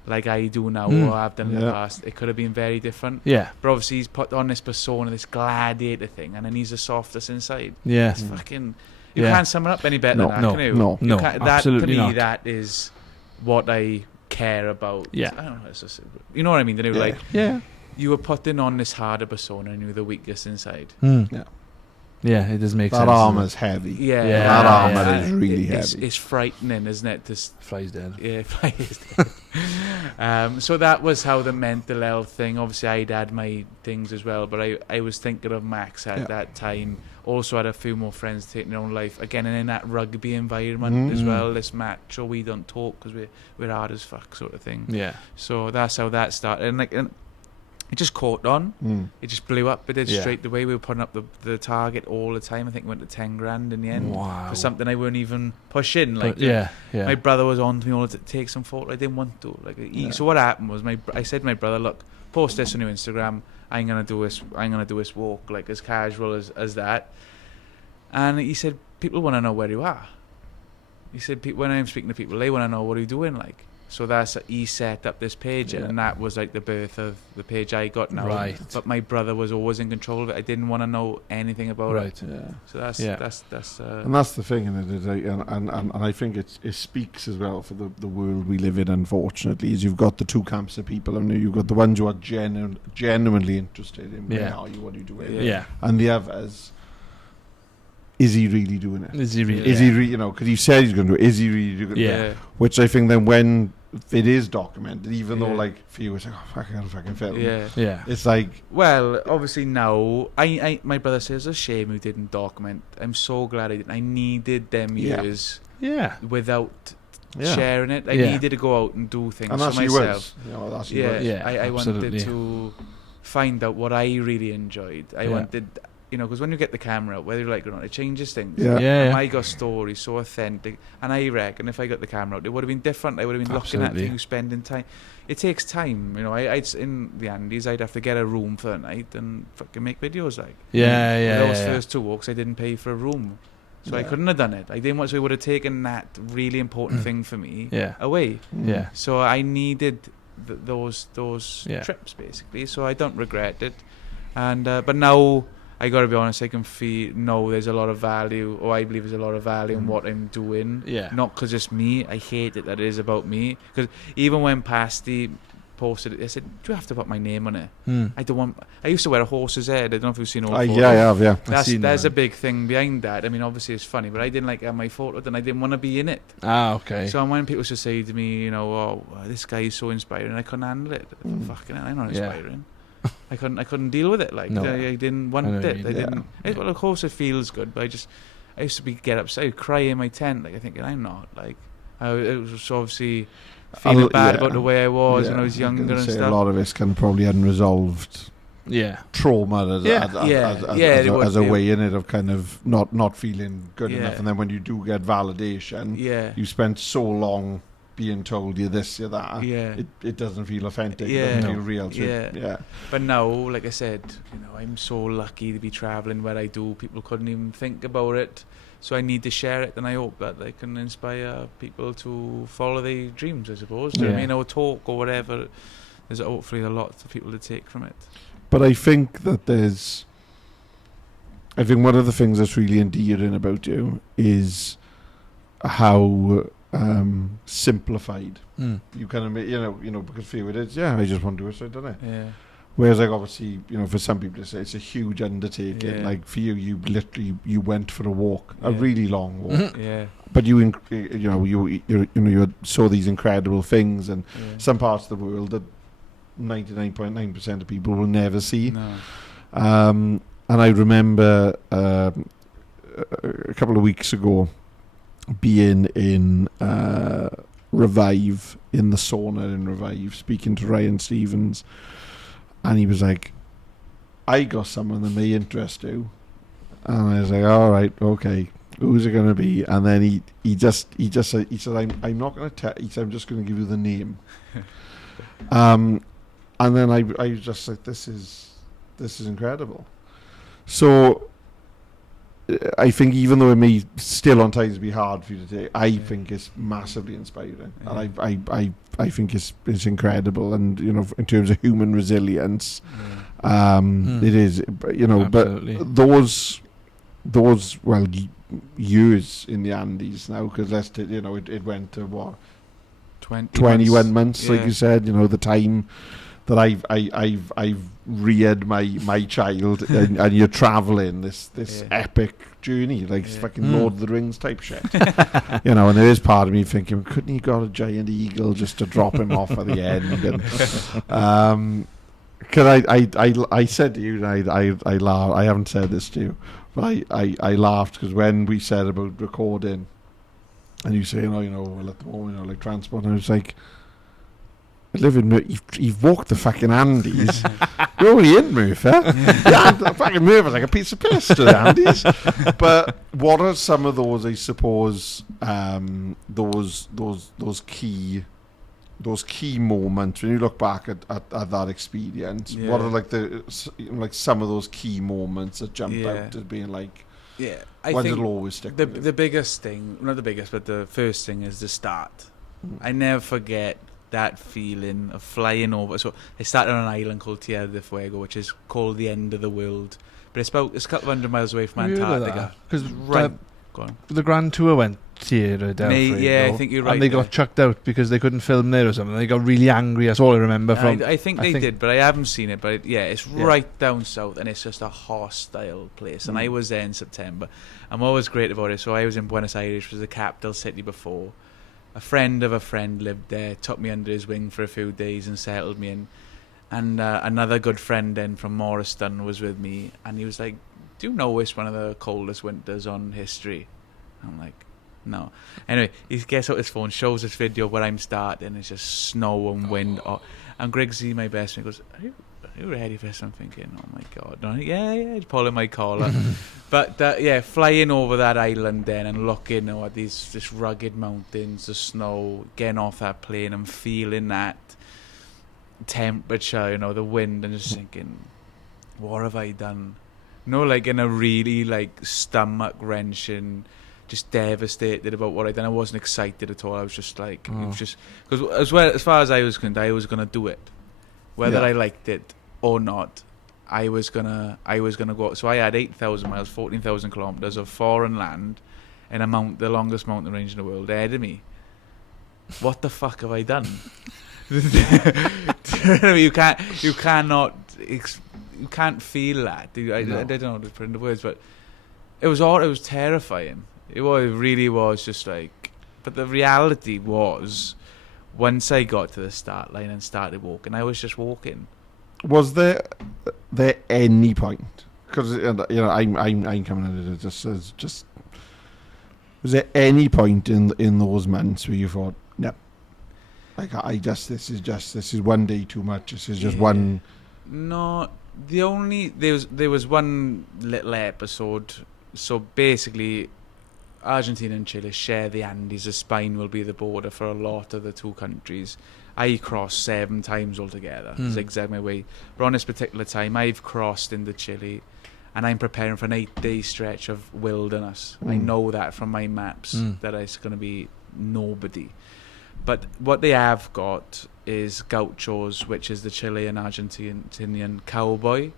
like I do now or I've done in the past, it could have been very different. Yeah. But obviously he's put on this persona, this gladiator thing, and then he's the softest inside. Yeah. It's fucking... You can't sum it up any better than that, can you? No, absolutely not. To me, not. that is what I care about. Yeah. I don't know, it's just, you know what I mean? You were putting on this harder persona and you were the weakest inside. Yeah. Yeah, it does make sense. That armour's heavy. Yeah. That armour is really heavy. It's frightening, isn't it? Fly's dead. Yeah, Fly is dead. So that was how the mental health thing, obviously I'd had my things as well, but I was thinking of Max at that time. Also had a few more friends taking their own life. Again, and in that rugby environment as well, this macho, we don't talk because we're hard as fuck sort of thing. Yeah. So that's how that started. And it just caught on. It just blew up. It did straight away. We were putting up the target all the time. I think it went to 10 grand in the end. Wow. For something I weren't even pushing. Like, my brother was on to me all to take some photo. I didn't want to. So what happened was I said to my brother, look, post this on your Instagram. I'm gonna do this walk, like as casual as that. And he said, people want to know where you are. He said, when I'm speaking to people, they want to know what are you doing, like. So he set up this page, and that was like the birth of the page I got now. Right. But my brother was always in control of it. I didn't want to know anything about it. Yeah. So that's and that's the thing, and I think it speaks as well for the world we live in. Unfortunately, is you've got the two camps of people, and you've got the ones who are genuinely interested in where are you, what are you doing, and the others. Is he really doing it? Is he really? Is he really? Because he said he's going to do it. Is he really doing it? Yeah. Which I think then when it is documented, even though like for you it's like, oh fuck, I gotta fucking film. Yeah. It's like, well, obviously now my brother says it's a shame we didn't document. I'm so glad I didn't. I needed them years. Yeah. Without sharing it. I needed to go out and do things and for myself. I wanted to find out what I really enjoyed. I wanted. Because when you get the camera out, whether you like it or not, it changes things. I got stories so authentic, and I reckon if I got the camera out, it would have been different. I would have been looking at things, spending time. It takes time, I'd in the Andes, I'd have to get a room for a night and fucking make videos like. Those first 2 walks, I didn't pay for a room, so I couldn't have done it. I didn't want, so it would have taken that really important thing for me away. So I needed those trips basically. So I don't regret it, and but now. I got to be honest, I can know there's a lot of value, or I believe there's a lot of value in what I'm doing. Not because it's me. I hate it that it is about me. Because even when Pasty posted it, I said, do you have to put my name on it? I don't want... I used to wear a horse's head. I don't know if you've seen all photos. Yeah, I have, yeah. There's a big thing behind that. I mean, obviously it's funny, but I didn't like have my photo, and I didn't want to be in it. Okay. So when people should say to me, oh, this guy is so inspiring, I couldn't handle it. Fucking hell, I'm not inspiring. I couldn't deal with it. Like I didn't want it. I didn't. Well, of course, it feels good, but I used to get upset, I'd cry in my tent. Like I think I'm not. Like it was obviously feeling bad about the way I was when I was younger and stuff. A lot of it's kind of probably unresolved. Trauma as a way in it of kind of not feeling good enough, and then when you do get validation, you spent so long being told you're this, you're that. It doesn't feel authentic. It doesn't feel real. But now, like I said, I'm so lucky to be traveling where I do. People couldn't even think about it, so I need to share it, and I hope that I can inspire people to follow their dreams, I suppose. Do you know what I mean? Or talk or whatever. There's hopefully a lot for people to take from it. But I think that one of the things that's really endearing about you is how simplified you kind of make, because for you it is, I just want to do it, so I've done it. Whereas like obviously, for some people it's a huge undertaking. Like for you literally went for a walk, a really long walk. But you saw these incredible things, and some parts of the world that 99.9% of people will never see. And I remember a couple of weeks ago being in Revive, in the sauna in Revive, speaking to Ryan Stevens, and he was like, I got someone that may interest you. And I was like, all right, okay, who's it going to be? And then he said, I'm not going to tell, he said, I'm just going to give you the name. And then I was just like, this is incredible. So I think even though it may still on times be hard for you to take, I think it's massively inspiring, and I think it's incredible, and in terms of human resilience, it is. Absolutely. But those years in the Andes now, because it went to what 21 months, like you said. The time that I've reared my child, and you're traveling this epic journey, like fucking Lord of the Rings type shit. And there is part of me thinking, couldn't he got a giant eagle just to drop him off at the end? And, cause I said to you, and I laughed. I haven't said this to you, but I laughed because when we said about recording, and you say, well, at the moment, like transport, and I was like, I live in you've walked the fucking Andes. You're only in Murph, eh? Yeah, the fucking Murph is like a piece of piss to the Andes. But what are some of those, I suppose, those key moments when you look back at that experience? Yeah. What are like some of those key moments that jump out as being like, I why think does it always stick the with you? biggest thing, not the biggest, but the first thing is the start. I never forget that feeling of flying over. So I started on an island called Tierra del Fuego, which is called the end of the world, but it's a couple of hundred miles away from Antarctica. Because Right. Go on. the Grand Tour went Tierra del Fuego. Yeah, I think you're right. And they got chucked out because they couldn't film there or something. They got really angry. That's all I remember from. I think they did, but I haven't seen it. But it's right down south, and it's just a hostile place. And I was there in September. And what was great about it, so I was in Buenos Aires, which was the capital city before. A friend of a friend lived there, took me under his wing for a few days and settled me in. And another good friend then from Morriston was with me, and he was like, "Do you know it's one of the coldest winters on history?" I'm like, "No." Anyway, he gets out his phone, shows this video where I'm starting. It's just snow and wind. And Griggsy, my best friend, goes, Are you ready for this? I'm thinking, oh my God. And I'm like, yeah, he's pulling my collar. But flying over that island then and looking at this rugged mountains, the snow, getting off that plane and feeling that temperature, the wind, and just thinking, what have I done? Like in a really like stomach wrenching, just devastated about what I'd done. I wasn't excited at all. I was just like, it was just because as far as I was concerned, I was gonna do it, whether I liked it or not. I was gonna go. So I had 8,000 miles, 14,000 kilometers of foreign land, in the longest mountain range in the world ahead of me. What the fuck have I done? You can't feel that. I don't know how to put it into words, but it was terrifying. It really was just like. But the reality was, once I got to the start line and started walking, I was just walking. Was there any point? Because I'm coming at it just as just. Was there any point in those months where you thought, no, like this is one day too much. This is just one. No, there was one little episode. So basically, Argentina and Chile share the Andes. The spine will be the border for a lot of the two countries. I crossed 7 times altogether, zigzag my way. But on this particular time, I've crossed into Chile, and I'm preparing for an 8-day stretch of wilderness. I know that from my maps that it's going to be nobody. But what they have got is gauchos, which is the Chilean Argentinian cowboy.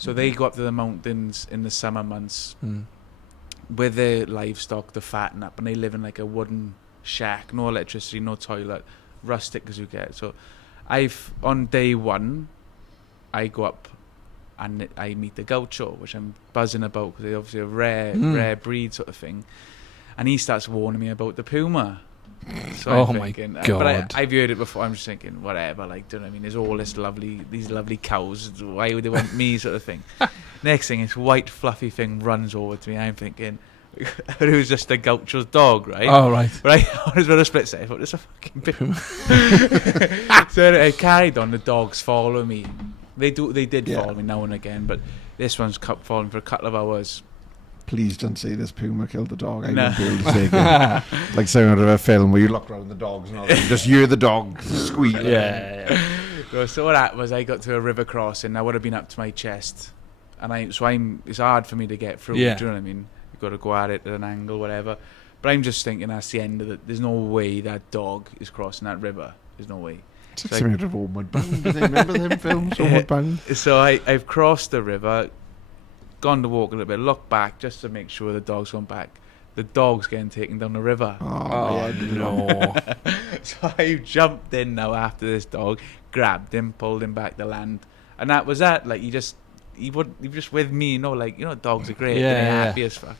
So they go up to the mountains in the summer months with their livestock to fatten up, and they live in like a wooden shack, no electricity, no toilet, rustic as you get. So on day 1, I go up and I meet the gaucho, which I'm buzzing about because they're obviously a rare breed sort of thing. And he starts warning me about the puma. So I'm thinking, my God. But I've heard it before. I'm just thinking, whatever. Like, do you know what I mean? There's all these lovely cows. Why would they want me, sort of thing? Next thing, this white fluffy thing runs over to me. I'm thinking, it was just a gaucho's dog, right? Oh, right. But I was with a split second. I thought, it's a fucking puma. So I carried on. The dogs follow me. They did follow me now and again, but this one's kept following for a couple of hours. Please don't say this puma killed the dog. I won't be able to take it. Like something out of a film where you look around the dogs and all that. Just hear the dog squeal. Yeah. So what happened was I got to a river crossing. I would have been up to my chest, and it's hard for me to get through. Yeah. Do you know what I mean? You've got to go at it at an angle, whatever. But I'm just thinking that's the end of it. There's no way that dog is crossing that river. There's no way. It's like something out of Homeward Bound. Do they remember them films? Homeward Bound. So I've crossed the river, gone to walk a little bit, look back just to make sure the dog's gone back. The dog's getting taken down the river. Oh no. So I jumped in now after this dog, grabbed him, pulled him back to land, and that was that. Like he just with me, dogs are great, they're happy as fuck.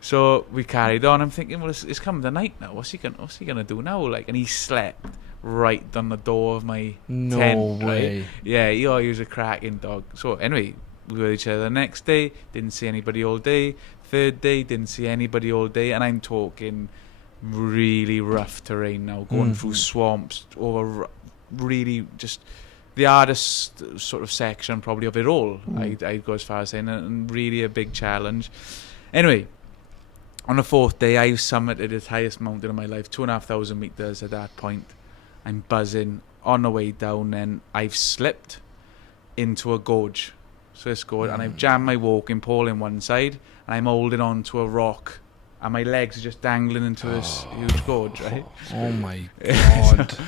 So we carried on. I'm thinking, well, it's coming the night now. What's he gonna do now? Like, and he slept right on the door of my tent. No way. Right? Yeah, he was a cracking dog. So anyway, we were with each other the next day, didn't see anybody all day. 3rd day, didn't see anybody all day. And I'm talking really rough terrain now, going through swamps, over really just the hardest sort of section probably of it all. I'd go as far as saying, and really a big challenge. Anyway, on the 4th day, I summited the highest mountain of my life, 2,500 meters at that point. I'm buzzing. On the way down, then I've slipped into a gorge. So this gorge, and I've jammed my walking pole in one side, and I'm holding on to a rock, and my legs are just dangling into this huge gorge, right? Oh my God. So,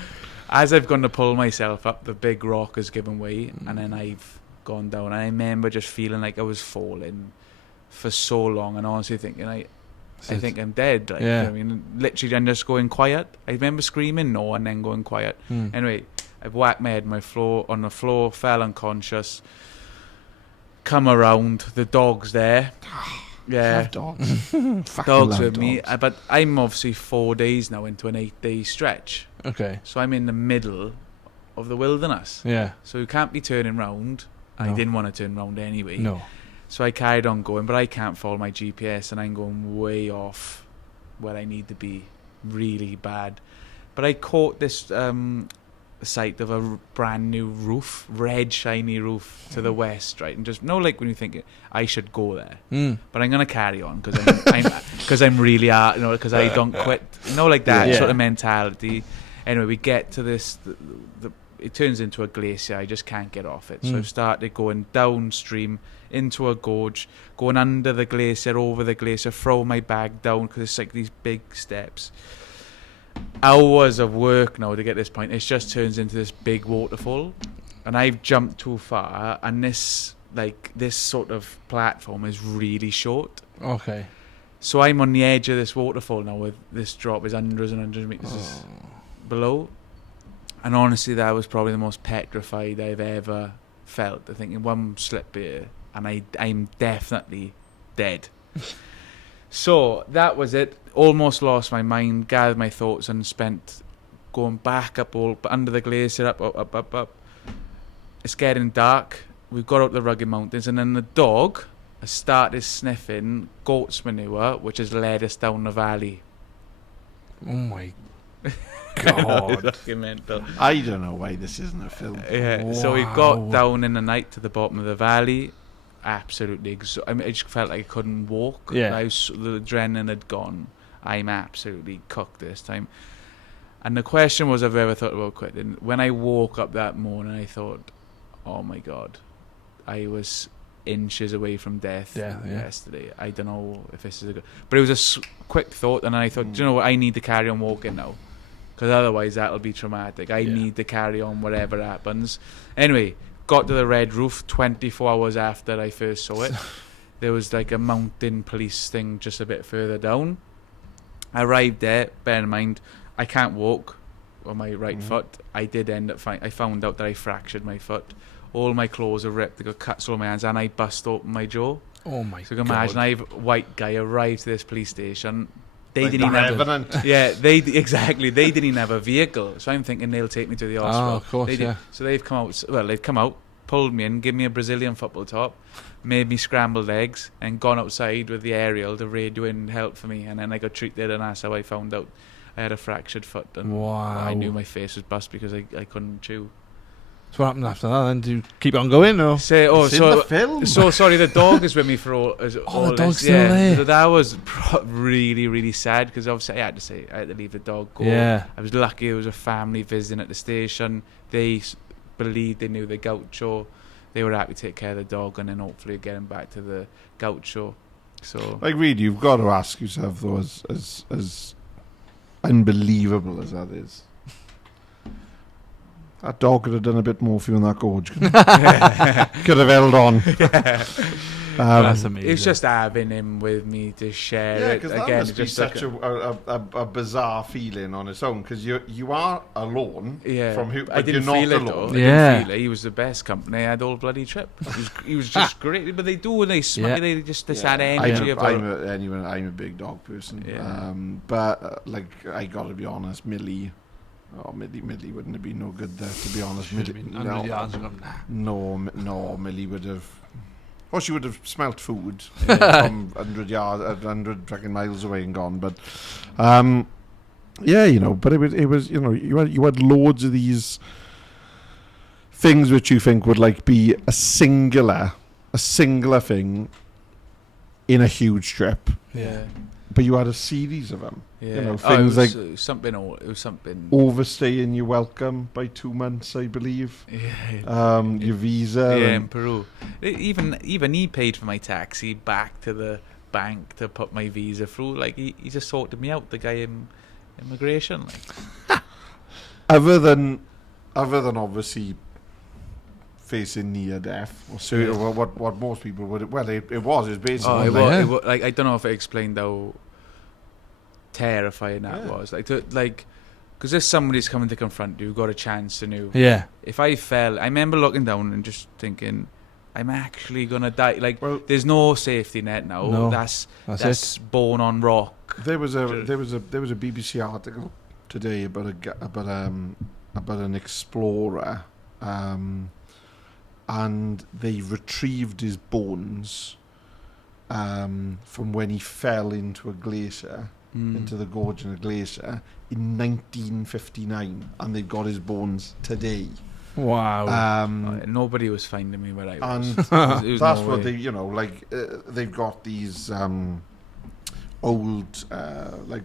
as I've gone to pull myself up, the big rock has given way, and then I've gone down. And I remember just feeling like I was falling for so long, and honestly thinking, I think I'm dead. Like, yeah. You know what I mean, literally, I'm just going quiet. I remember screaming no, and then going quiet. Anyway, I've whacked my head on the floor, fell unconscious. Come around, the dog's there. Yeah, dogs. Dogs with me. But I'm obviously 4 days now into an 8-day stretch. Okay. So I'm in the middle of the wilderness. Yeah. So you can't be turning round. No. I didn't want to turn round anyway. No. So I carried on going, but I can't follow my GPS, and I'm going way off where I need to be, really bad. But I caught this sight of a brand new roof, red shiny roof to the west, right? And just like when you think I should go there, but I'm gonna carry on because I'm really because I don't quit, like that sort of mentality. Anyway, we get to this. It turns into a glacier. I just can't get off it. So I've started going downstream into a gorge, going under the glacier, over the glacier, throw my bag down because it's like these big steps. Hours of work now to get this point. It just turns into this big waterfall, and I've jumped too far. And this sort of platform is really short. Okay. So I'm on the edge of this waterfall now. With this drop is hundreds and hundreds of meters below. And honestly, that was probably the most petrified I've ever felt. I think in one slip here, and I'm definitely dead. So that was it. Almost lost my mind, gathered my thoughts, and spent going back up under the glacier, up. It's getting dark. We've got up the rugged mountains, and then the dog has started sniffing goat's manure, which has led us down the valley. Oh my God. Mental. I don't know why this isn't a film. Yeah. Wow. So we got down in the night to the bottom of the valley. Absolutely I just felt like I couldn't walk. Yeah. The adrenaline had gone. I'm absolutely cooked this time. And the question was, have I ever thought about quitting? When I woke up that morning, I thought, oh my God, I was inches away from death yesterday. I don't know if this is a good... But it was a quick thought, and I thought, do you know what? I need to carry on walking now, because otherwise that'll be traumatic. I need to carry on whatever happens. Anyway, got to the red roof 24 hours after I first saw it. There was like a mountain police thing just a bit further down. I arrived there. Bear in mind, I can't walk on my right foot. I did end up I found out that I fractured my foot. All my claws are ripped. I got cuts all my hands, and I bust open my jaw. Oh my God. So you can imagine, I have a white guy arrived to this police station. They like didn't the even have they didn't even have a vehicle. So I'm thinking they'll take me to the hospital. Oh, of course, So they've come out, pulled me in, given me a Brazilian football top, made me scrambled eggs, and gone outside with the aerial to radio in help for me. And then I got treated, and that's how I found out I had a fractured foot. And I knew my face was bust because I couldn't chew. So what happened after that then? Do you keep on going, or? It's in the film. So sorry, the dog is with me for all the dog's this. still there. So that was really, really sad, because obviously I had to leave the dog go. Yeah. I was lucky there was a family visiting at the station. They believed they knew the gaucho. They were happy to take care of the dog, and then hopefully get him back to the gaucho. So, like, really, you've got to ask yourself, though, as unbelievable as that is, that dog could have done a bit more for you in that gorge. Could have held on. That's amazing. It's just having him with me to share it because again. that must be just such a bizarre feeling on its own, because you are alone from who, but I didn't you're not feel it, alone. though. I didn't feel it. He was the best company I had all bloody trip. He was just great. But they do when they smile. They just that energy about. I'm a big dog person. Yeah. But like, I gotta be honest, Millie wouldn't have been no good there, to be honest. Millie would have. Or she would have smelt food from 100 fucking miles away and gone. But but it was you had loads of these things which you think would like be a singular thing in a huge trip. Yeah. But you had a series of them. Yeah. You know, things it was, like it was something. overstaying your welcome by 2 months, I believe. Yeah. Your visa. Yeah, in Peru. Even he paid for my taxi back to the bank to put my visa through. Like he just sorted me out. The guy in immigration. Like. Other than obviously facing near death, or what most people would. Well, it was basically. It was like I don't know if it explained how terrifying that was. Because if somebody's coming to confront you, you've got a chance to know. Yeah. If I fell, I remember looking down and just thinking, I'm actually gonna die. Like, well, there's no safety net now. No, that's born on rock. There was a BBC article today about an explorer, and they retrieved his bones from when he fell into a glacier, into the gorge in a glacier in 1959, and they've got his bones today. Wow. Nobody was finding me where I was. And it was that's no what way. they've got these old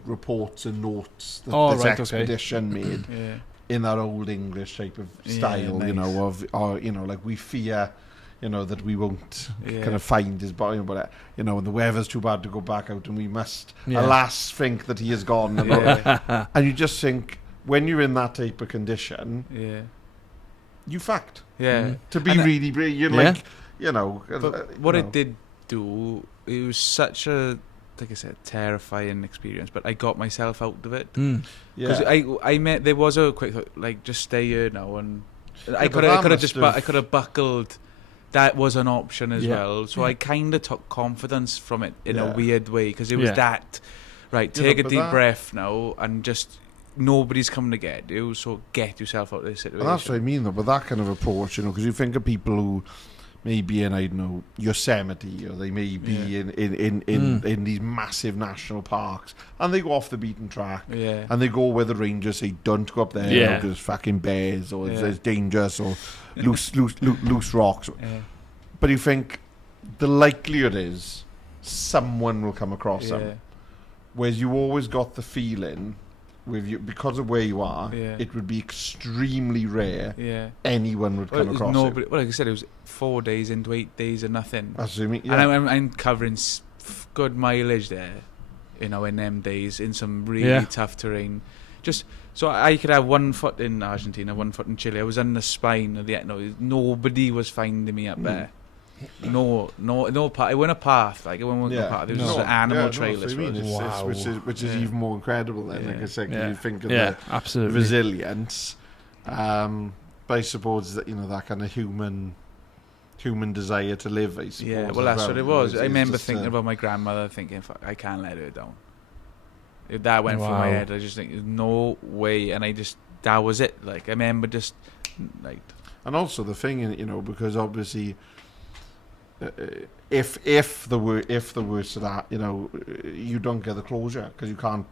reports and notes that this expedition made in that old English type of style, nice. We fear, that we won't kind of find his body, but and the weather's too bad to go back out, and we must alas think that he is gone. And you just think, when you're in that type of condition, you fucked. Yeah. To be really brave, But what it did do, it was such a, like I said, terrifying experience, but I got myself out of it. Because I met, there was a quick thought, like, just stay here now, and I could have buckled. That was an option as well. So I kind of took confidence from it in a weird way, because it was that, right, take a deep breath now, and just, nobody's coming to get you, so get yourself out of this situation. Well, that's what I mean, though, but that kind of approach, because you think of people who may be in, I don't know, Yosemite, or they may be in these massive national parks, and they go off the beaten track, and they go where the rangers say, don't go up there, because there's fucking bears, or there's dangerous, or loose rocks. But you think, the likelihood is, someone will come across them. Whereas you always got the feeling, with you, because of where you are, it would be extremely rare anyone would come across it. Well, like I said, it was 4 days into 8 days of nothing. That's what I mean. And I'm covering good mileage there, in them days, in some really tough terrain. Just so I could have 1 foot in Argentina, 1 foot in Chile. I was on the spine of the nobody was finding me up there. No path. It wasn't a path. Like, it wasn't a path. It was just an animal trailers. Which is even more incredible then. Like I said, you think of the resilience. But I suppose that, that kind of human desire to live, I suppose. Yeah, well, that's what it was. I remember thinking about my grandmother, thinking, fuck, I can't let her down. If that went through my head, I just think, there's no way. And that was it. Like, I remember just, like... And also the thing, because obviously... if the worst of that, you don't get the closure, because you can't,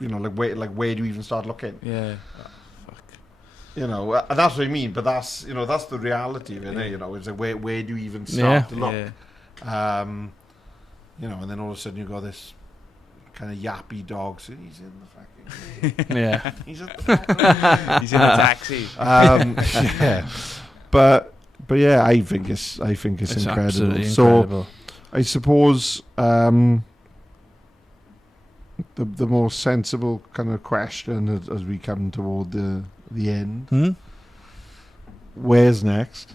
where do you even start looking? Fuck. And that's what I mean. But that's that's the reality of it. It's like, where do you even start to look? And then all of a sudden you got this kind of yappy dog. So he's in the fucking he's in the taxi. But yeah, I think it's incredible. So incredible. I suppose the more sensible kind of question as we come toward the end. Where's next?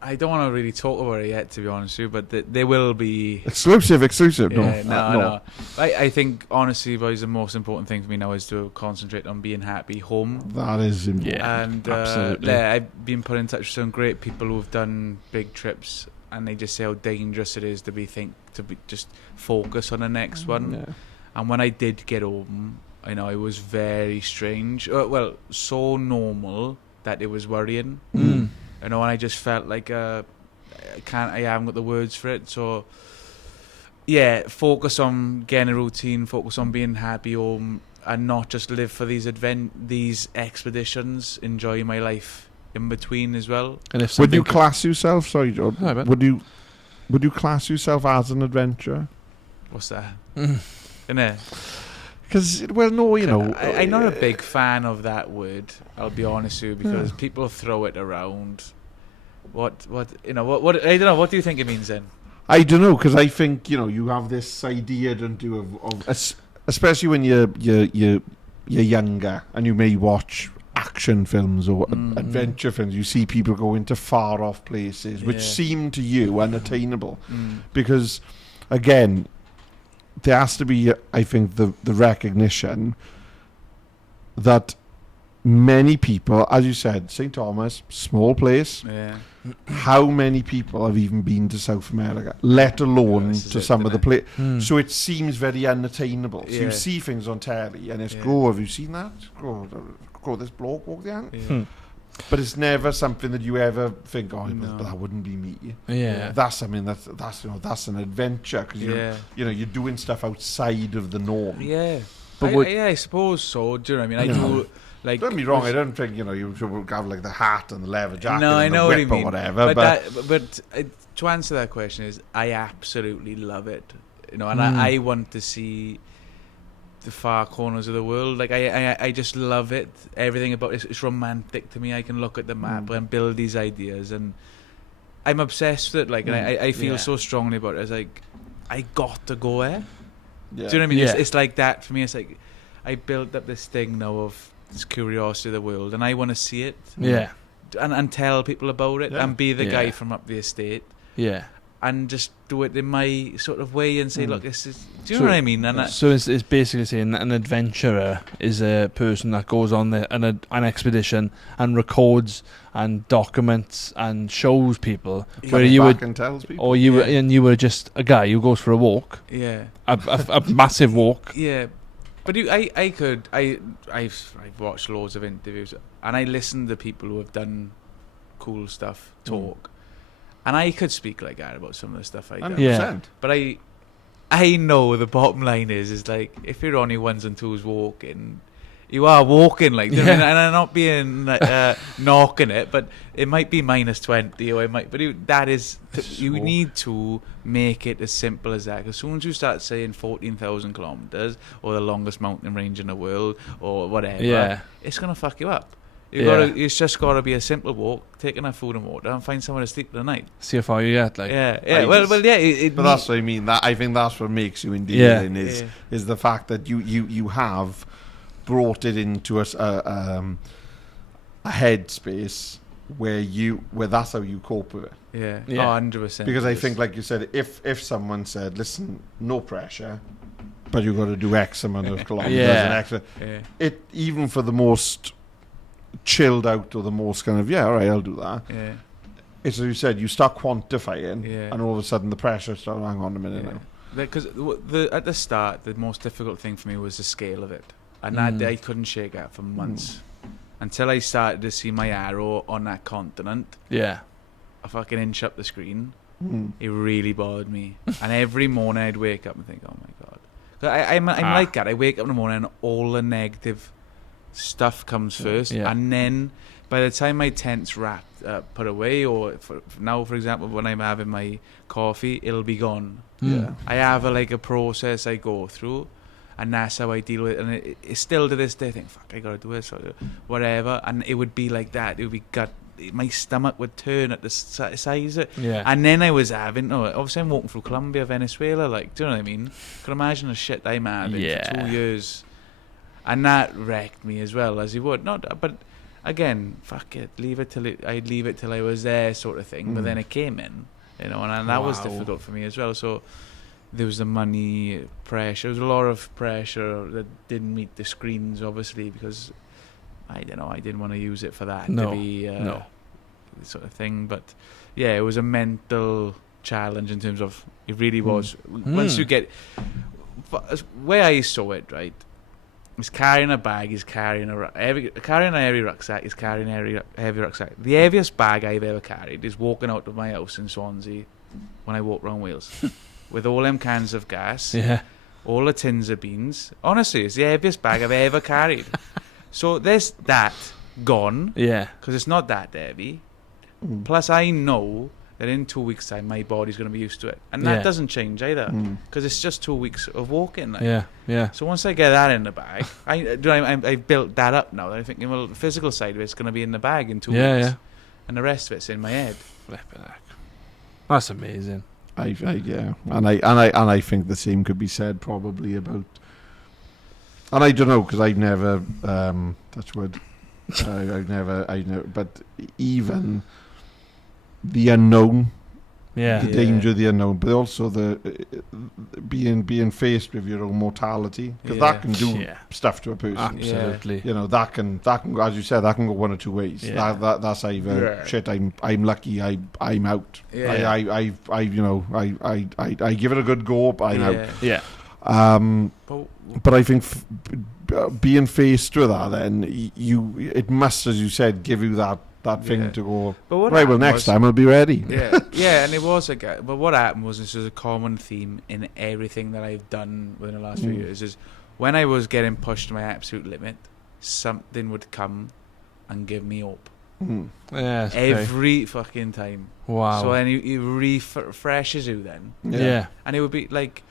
I don't want to really talk about it yet, to be honest with you, but there will be... Exclusive. No. I think, honestly, boys, the most important thing for me now is to concentrate on being happy home. That is important. And absolutely. I've been put in touch with some great people who've done big trips, and they just say how dangerous it is to just focus on the next one. Yeah. And when I did get home, I know it was very strange. So normal that it was worrying. And I just felt like I haven't got the words for it. So focus on getting a routine, focus on being happy home. and not just live for these expeditions, enjoy my life in between as well. And if would you class yourself? Sorry, John. No, would you class yourself as an adventurer? What's that? Innit? Because, well, no, you know, I'm not a big fan of that word. I'll be honest with you, because people throw it around. What I don't know. What do you think it means then? I don't know, because I think, you know, you have this idea, don't you, of especially when you're younger and you may watch action films or adventure films. You see people go into far off places which seem to you unattainable, because, again, there has to be, I think, the recognition that many people, as you said, St. Thomas, small place. Yeah. How many people have even been to South America, let alone to some of the places? So it seems very unattainable. So you see things on telly, and it's, have you seen that? Go, this bloke walk down. But it's never something that you ever think, but that wouldn't be me. Yeah, that's something that's an adventure, because you're doing stuff outside of the norm. Yeah, but I suppose so. Do you know what I mean? I do. Like, don't get me wrong, I don't think you should have like the hat and the leather jacket. No, and I know the whip what you mean. Or whatever. But to answer that question is, I absolutely love it. You know, and I want to see the far corners of the world. Like I just love it. Everything about it, it's romantic to me. I can look at the map and build these ideas, and I'm obsessed with it. Like, and I feel so strongly about it. It's like, I got to go there. Do you know what I mean? Yeah. It's like that for me. It's like I built up this thing now of this curiosity of the world, and I want to see it. Yeah. And tell people about it, and be the guy from up the estate. Yeah. And just do it in my sort of way and say, look, this is... Do you know what I mean? And so it's basically saying that an adventurer is a person that goes on an expedition and records and documents and shows people, where you would, and tells people. or you were, and you were just a guy who goes for a walk. Yeah. A massive walk. Yeah. But I've watched loads of interviews, and I listen to people who have done cool stuff talk. And I could speak like that about some of the stuff I do. Yeah. But I know the bottom line is like, if you're on your ones and twos walking, you are walking, like, you know what I mean? And I'm not being knocking it, but it might be -20, or it might. But you need to make it as simple as that. Because as soon as you start saying 14,000 kilometers or the longest mountain range in the world or whatever, it's gonna fuck you up. It's just got to be a simple walk, take enough food and water, and find somewhere to sleep for the night. See how far you get, like. But that's what I mean. That I think that's what makes you endearing is the fact that you have brought it into a headspace where that's how you cope with it. Yeah. 100%. Because I think, like you said, if someone said, listen, no pressure, but you've got to do X amount of kilometers and extra, it, even for the most chilled out or the most kind of all right, I'll do that. Yeah. It's as you said, you start quantifying, and all of a sudden the pressure starts. Hang on a minute now. Because at the start, the most difficult thing for me was the scale of it, and that I couldn't shake that for months until I started to see my arrow on that continent. Yeah, a fucking inch up the screen. It really bothered me, and every morning I'd wake up and think, oh my god. I'm like that. I wake up in the morning and all the negative stuff comes first, and then by the time my tent's wrapped, put away, or for example, when I'm having my coffee, it'll be gone. I have a process I go through, and that's how I deal with it. And it's still to this day I think, fuck, I gotta do this or whatever, and it would be like that. It would be my stomach would turn at the size of it. And then I was having, obviously I'm walking through Colombia, Venezuela, like, do you know what I mean? Can imagine the shit I'm having for 2 years. And that wrecked me as well, as you would. But again, fuck it, I'd leave it till I was there, sort of thing. But then it came in, and that was difficult for me as well. So there was the money pressure. There was a lot of pressure that didn't meet the screens, obviously, because I didn't want to use it for that to be sort of thing. But yeah, it was a mental challenge in terms of, it really was. Once you get where I saw it, right. He's carrying a bag, he's carrying a heavy rucksack, he's carrying a heavy rucksack. The heaviest bag I've ever carried is walking out of my house in Swansea when I walk around Wales with all them cans of gas, all the tins of beans. Honestly, it's the heaviest bag I've ever carried. So there's that gone. Yeah. Because it's not that heavy. Plus, I know that in 2 weeks' time, my body's going to be used to it. And that doesn't change either. Because it's just 2 weeks of walking. Like. Yeah. So once I get that in the bag, I built that up now. I'm thinking, well, the physical side of it's going to be in the bag in 2 weeks. Yeah. And the rest of it's in my head. Flipping heck. That's amazing. And I think the same could be said probably about. And I don't know because I've never touch wood. I've never. But even the unknown, the danger of the unknown, but also the being faced with your own mortality, because that can do stuff to a person. Absolutely. You know, that can as you said, that can go one or two ways. That's either shit. I'm lucky. I'm out. I give it a good go, but I'm out. Yeah. But I think being faced with that, then it must, as you said, give you that thing to go. Right. Well, next time I'll be ready. Yeah. And it was but what happened was, this was a common theme in everything that I've done within the last few years. Is when I was getting pushed to my absolute limit, something would come and give me hope. Yeah. Every fucking time. Wow. So then it refreshes you then. Yeah. And it would be like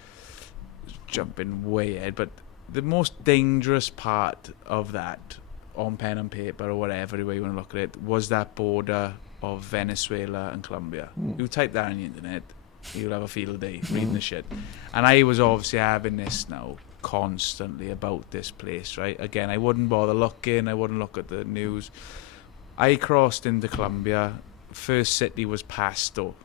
jumping way ahead, but the most dangerous part of that, on pen and paper or whatever way you want to look at it, was that border of Venezuela and Colombia. You type that on the internet, you'll have a field day reading the shit. And I was obviously having this now constantly about this place, right? Again, I wouldn't bother looking, I wouldn't look at the news. I crossed into Colombia. First city was Pasto.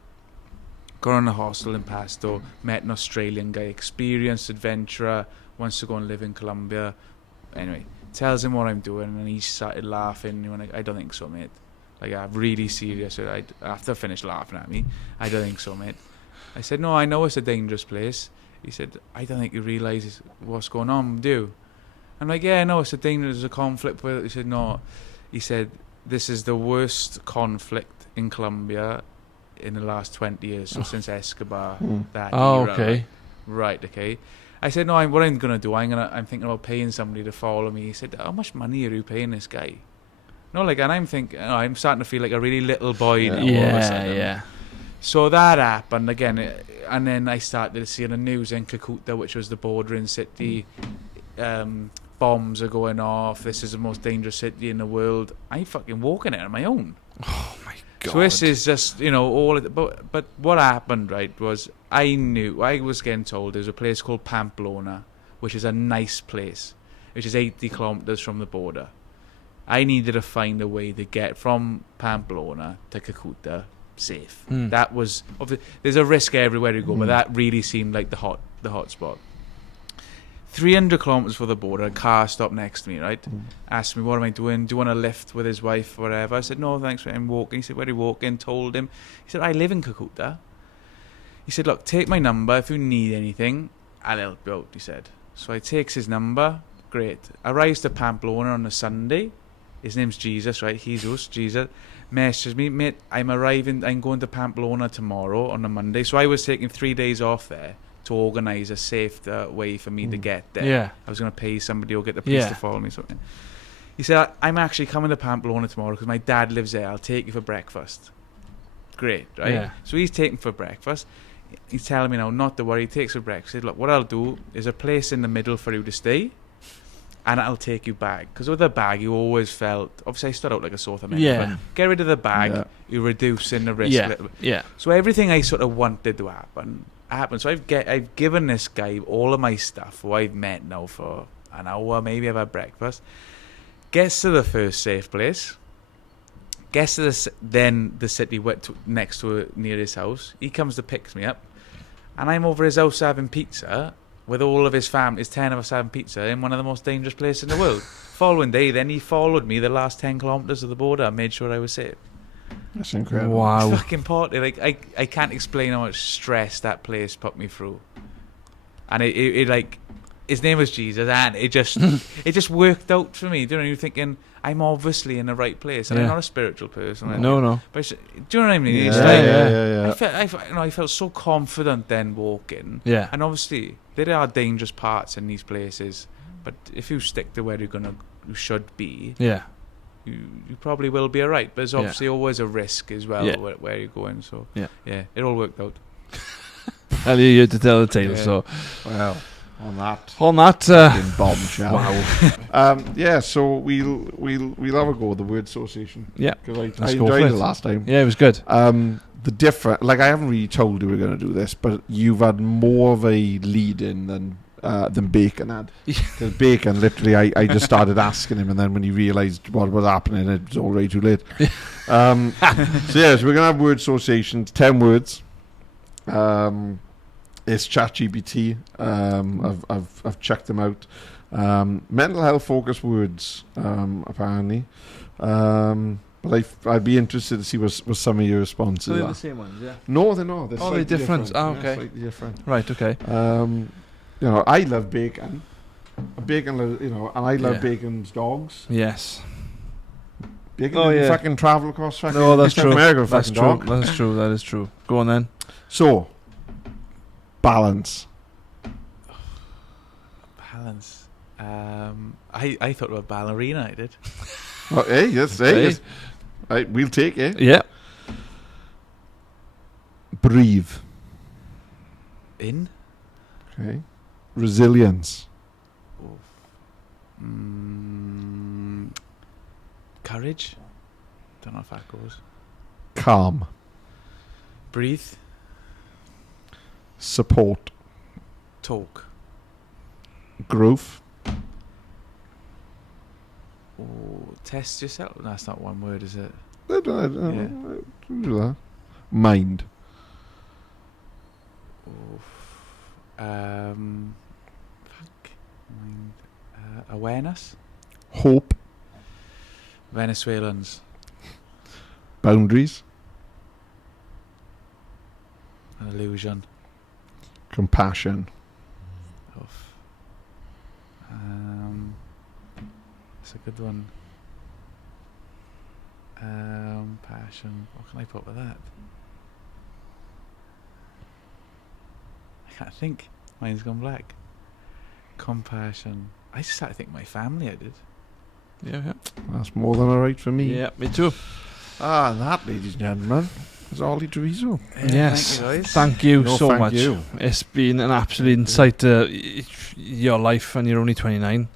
Got on a hostel in Pasto, met an Australian guy, experienced adventurer, wants to go and live in Colombia. Anyway, tells him what I'm doing, and he started laughing. He went like, I don't think so, mate. Like, I'm really serious. After I finished laughing at me, I don't think so, mate. I said, no, I know it's a dangerous place. He said, I don't think you realise what's going on, do you? I'm like, yeah, no, it's a dangerous, there's a conflict with it. He said, no. He said, this is the worst conflict in Colombia in the last 20 years, so since Escobar, that era. Okay. Right, okay. I said, no, what I'm going to do, I'm thinking about paying somebody to follow me. He said, how much money are you paying this guy? No, like, and I'm thinking, I'm starting to feel like a really little boy now. All of a sudden. Yeah. So that happened again, and then I started to see on the news in Cucuta, which was the bordering city, bombs are going off, this is the most dangerous city in the world. I'm fucking walking it on my own. Oh my God. So this is just, all of it. But what happened, right, was I was getting told there's a place called Pamplona, which is a nice place, which is 80 kilometers from the border. I needed to find a way to get from Pamplona to Cucuta safe. That was, there's a risk everywhere you go, but that really seemed like the hot spot. 300 kilometers for the border, a car stopped next to me, right? Asked me, what am I doing? Do you want to lift with his wife or whatever? I said, no, thanks, I'm walking. He said, where are you walking? Told him. He said, I live in Cucuta. He said, look, take my number. If you need anything, I'll help you out, he said. So I takes his number. Great. Arrives to Pamplona on a Sunday. His name's Jesus, right? Jesus. Messages me, mate, I'm going to Pamplona tomorrow on a Monday. So I was taking 3 days off there to organise a safe way for me to get there. Yeah. I was going to pay somebody or get the police to follow me. Something. He said, I'm actually coming to Pamplona tomorrow because my dad lives there. I'll take you for breakfast. Great, right? Yeah. So he's taking for breakfast. He's telling me now not to worry. He takes for breakfast. He said, look, what I'll do is a place in the middle for you to stay, and I'll take you back. Because with the bag, you always felt... Obviously, I stood out like a sore thumb. Yeah. Get rid of the bag, you're reducing the risk a little bit. Yeah. So everything I sort of wanted to happen. So I've given this guy all of my stuff, who I've met now for an hour, maybe I've had breakfast. Gets to the first safe place. Gets to then the city next to near his house. He comes to pick me up, and I'm over his house having pizza with all of his family. His 10 of us having pizza in one of the most dangerous places in the world. Following day, then he followed me the last 10 kilometers of the border and made sure I was safe. That's incredible. Wow. It's fucking party. Like I can't explain how much stress that place put me through. And it like, his name was Jesus, and it just worked out for me. Do you know? You're thinking, I'm obviously in the right place, and I'm not a spiritual person. No. But do you know what I mean? Yeah. I felt so confident then walking. Yeah. And obviously, there are dangerous parts in these places, but if you stick to where you should be, you probably will be alright. But there's obviously always a risk as well where you're going. So it all worked out. I'll leave you to tell the tale. So, well, on that bombshell. Wow. So we'll have a go at the word association. Yeah, because I enjoyed it last time. Yeah, it was good. The different, like I haven't really told you we're going to do this, but you've had more of a lead in than Bacon had. Because Bacon, literally, I just started asking him, and then when he realised what was happening, it was already too late. So we're going to have word associations, 10 words. It's ChatGPT. I've checked them out. Mental health focused words, apparently. But I'd be interested to see what some of your responses are. They're the same ones, yeah? No, they're not. They're different. Oh, okay. Slightly different. Right, okay. I love Bacon. And I love Bacon's dogs. Yes. Bacon didn't fucking travel across fucking that's true. America. That's true. Dog. That's true. That is true. Go on then. So, balance. Balance. I thought about ballerina. I did. Oh, yes. Right, we'll take it. Yeah. Breathe. In. Okay. Resilience. Courage. Don't know if that goes. Calm. Breathe. Support. Talk. Growth. Test yourself. That's not one word, is it? I don't know. Mind. Mind. Awareness. Hope. Venezuelans. Boundaries. An illusion. Compassion. That's a good one. Passion. What can I put with that? I can't think. Mine's gone black. Compassion. I just started thinking my family. I did. Yeah. That's more than alright for me. Yeah, me too. And that, ladies and gentlemen, is Ollie Treviso. Yes. Thank you, guys. Thank you so thank much. you. It's been an absolute insight to your life, and you're only 29.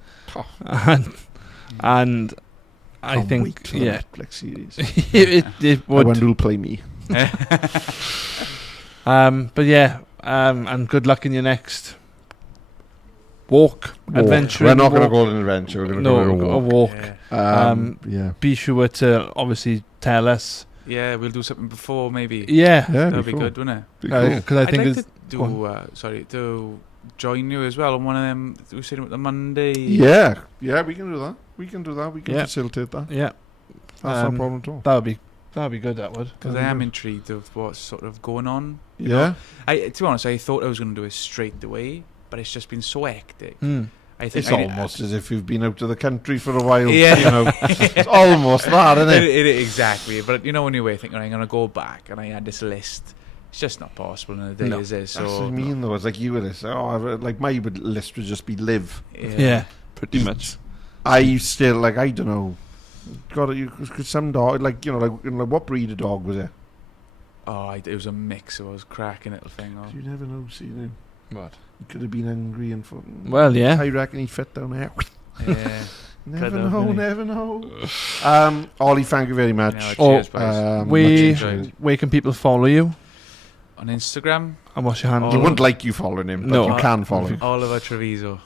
And I think, Netflix series. it would. I wonder who'll play me. But yeah, and good luck in your next walk. Adventure. We're not going to go on an adventure. We're going to go on a walk. Yeah. Be sure to obviously tell us. Yeah, we'll do something before maybe. Yeah, that'd be good, wouldn't it? Because I think I'd like to join you as well on one of them. We said about the Monday. Yeah, we can do that. We can facilitate that. Yeah, that's no problem at all. That'd be good. That would. Because I am intrigued of what's sort of going on. Yeah. To be honest, I thought I was going to do it straight away, but it's just been so hectic. I think it's almost as if you've been out of the country for a while. Yeah. It's almost that, isn't it? Exactly. But when you're thinking, I'm going to go back, and I had this list. It's just not possible in a day as this. That's what I mean, though. It's like you were this. My list would just be live. Yeah, pretty much. I still, I don't know. Some dog, what breed of dog was it? Oh, it was a mix. It was cracking little thing. You never know, see. What? He could have been angry and fun. Well, yeah. I reckon he'd fit down there. Yeah. Never know. Ollie, thank you very much. Where can people follow you? On Instagram. And what's your handle? He wouldn't like you following him, but you can follow him. Oliver Treviso.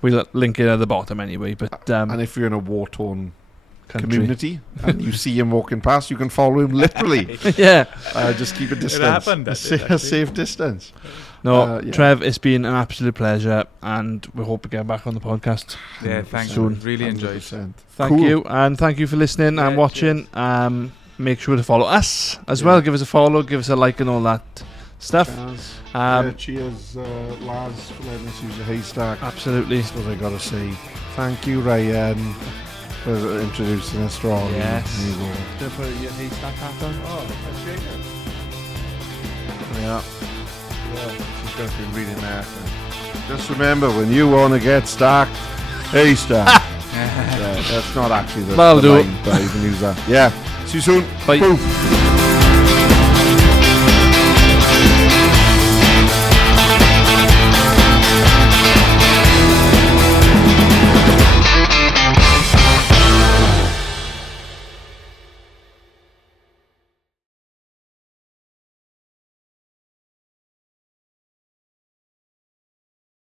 We'll link it at the bottom anyway. But and if you're in a war-torn community and you see him walking past, you can follow him literally. Yeah. Just keep a distance. It happened. A safe distance. No, Trev, it's been an absolute pleasure, and we hope to get back on the podcast. Yeah, thanks. Soon. Really enjoyed it. Thank you, and thank you for listening and watching. Make sure to follow us as well. Give us a follow, give us a like, and all that stuff. Cheers, lads, for letting us use the Haystack. Absolutely. That's what I got to say. Thank you, Ryan, for introducing us to all. Yes. Did I put your Haystack hat on? Oh, appreciate it. Yeah. She's going to be reading that. Just remember, when you want to get stacked, Haystack. Yeah, that's not actually the line, but you can use that. Yeah. See you soon. Bye. Boom.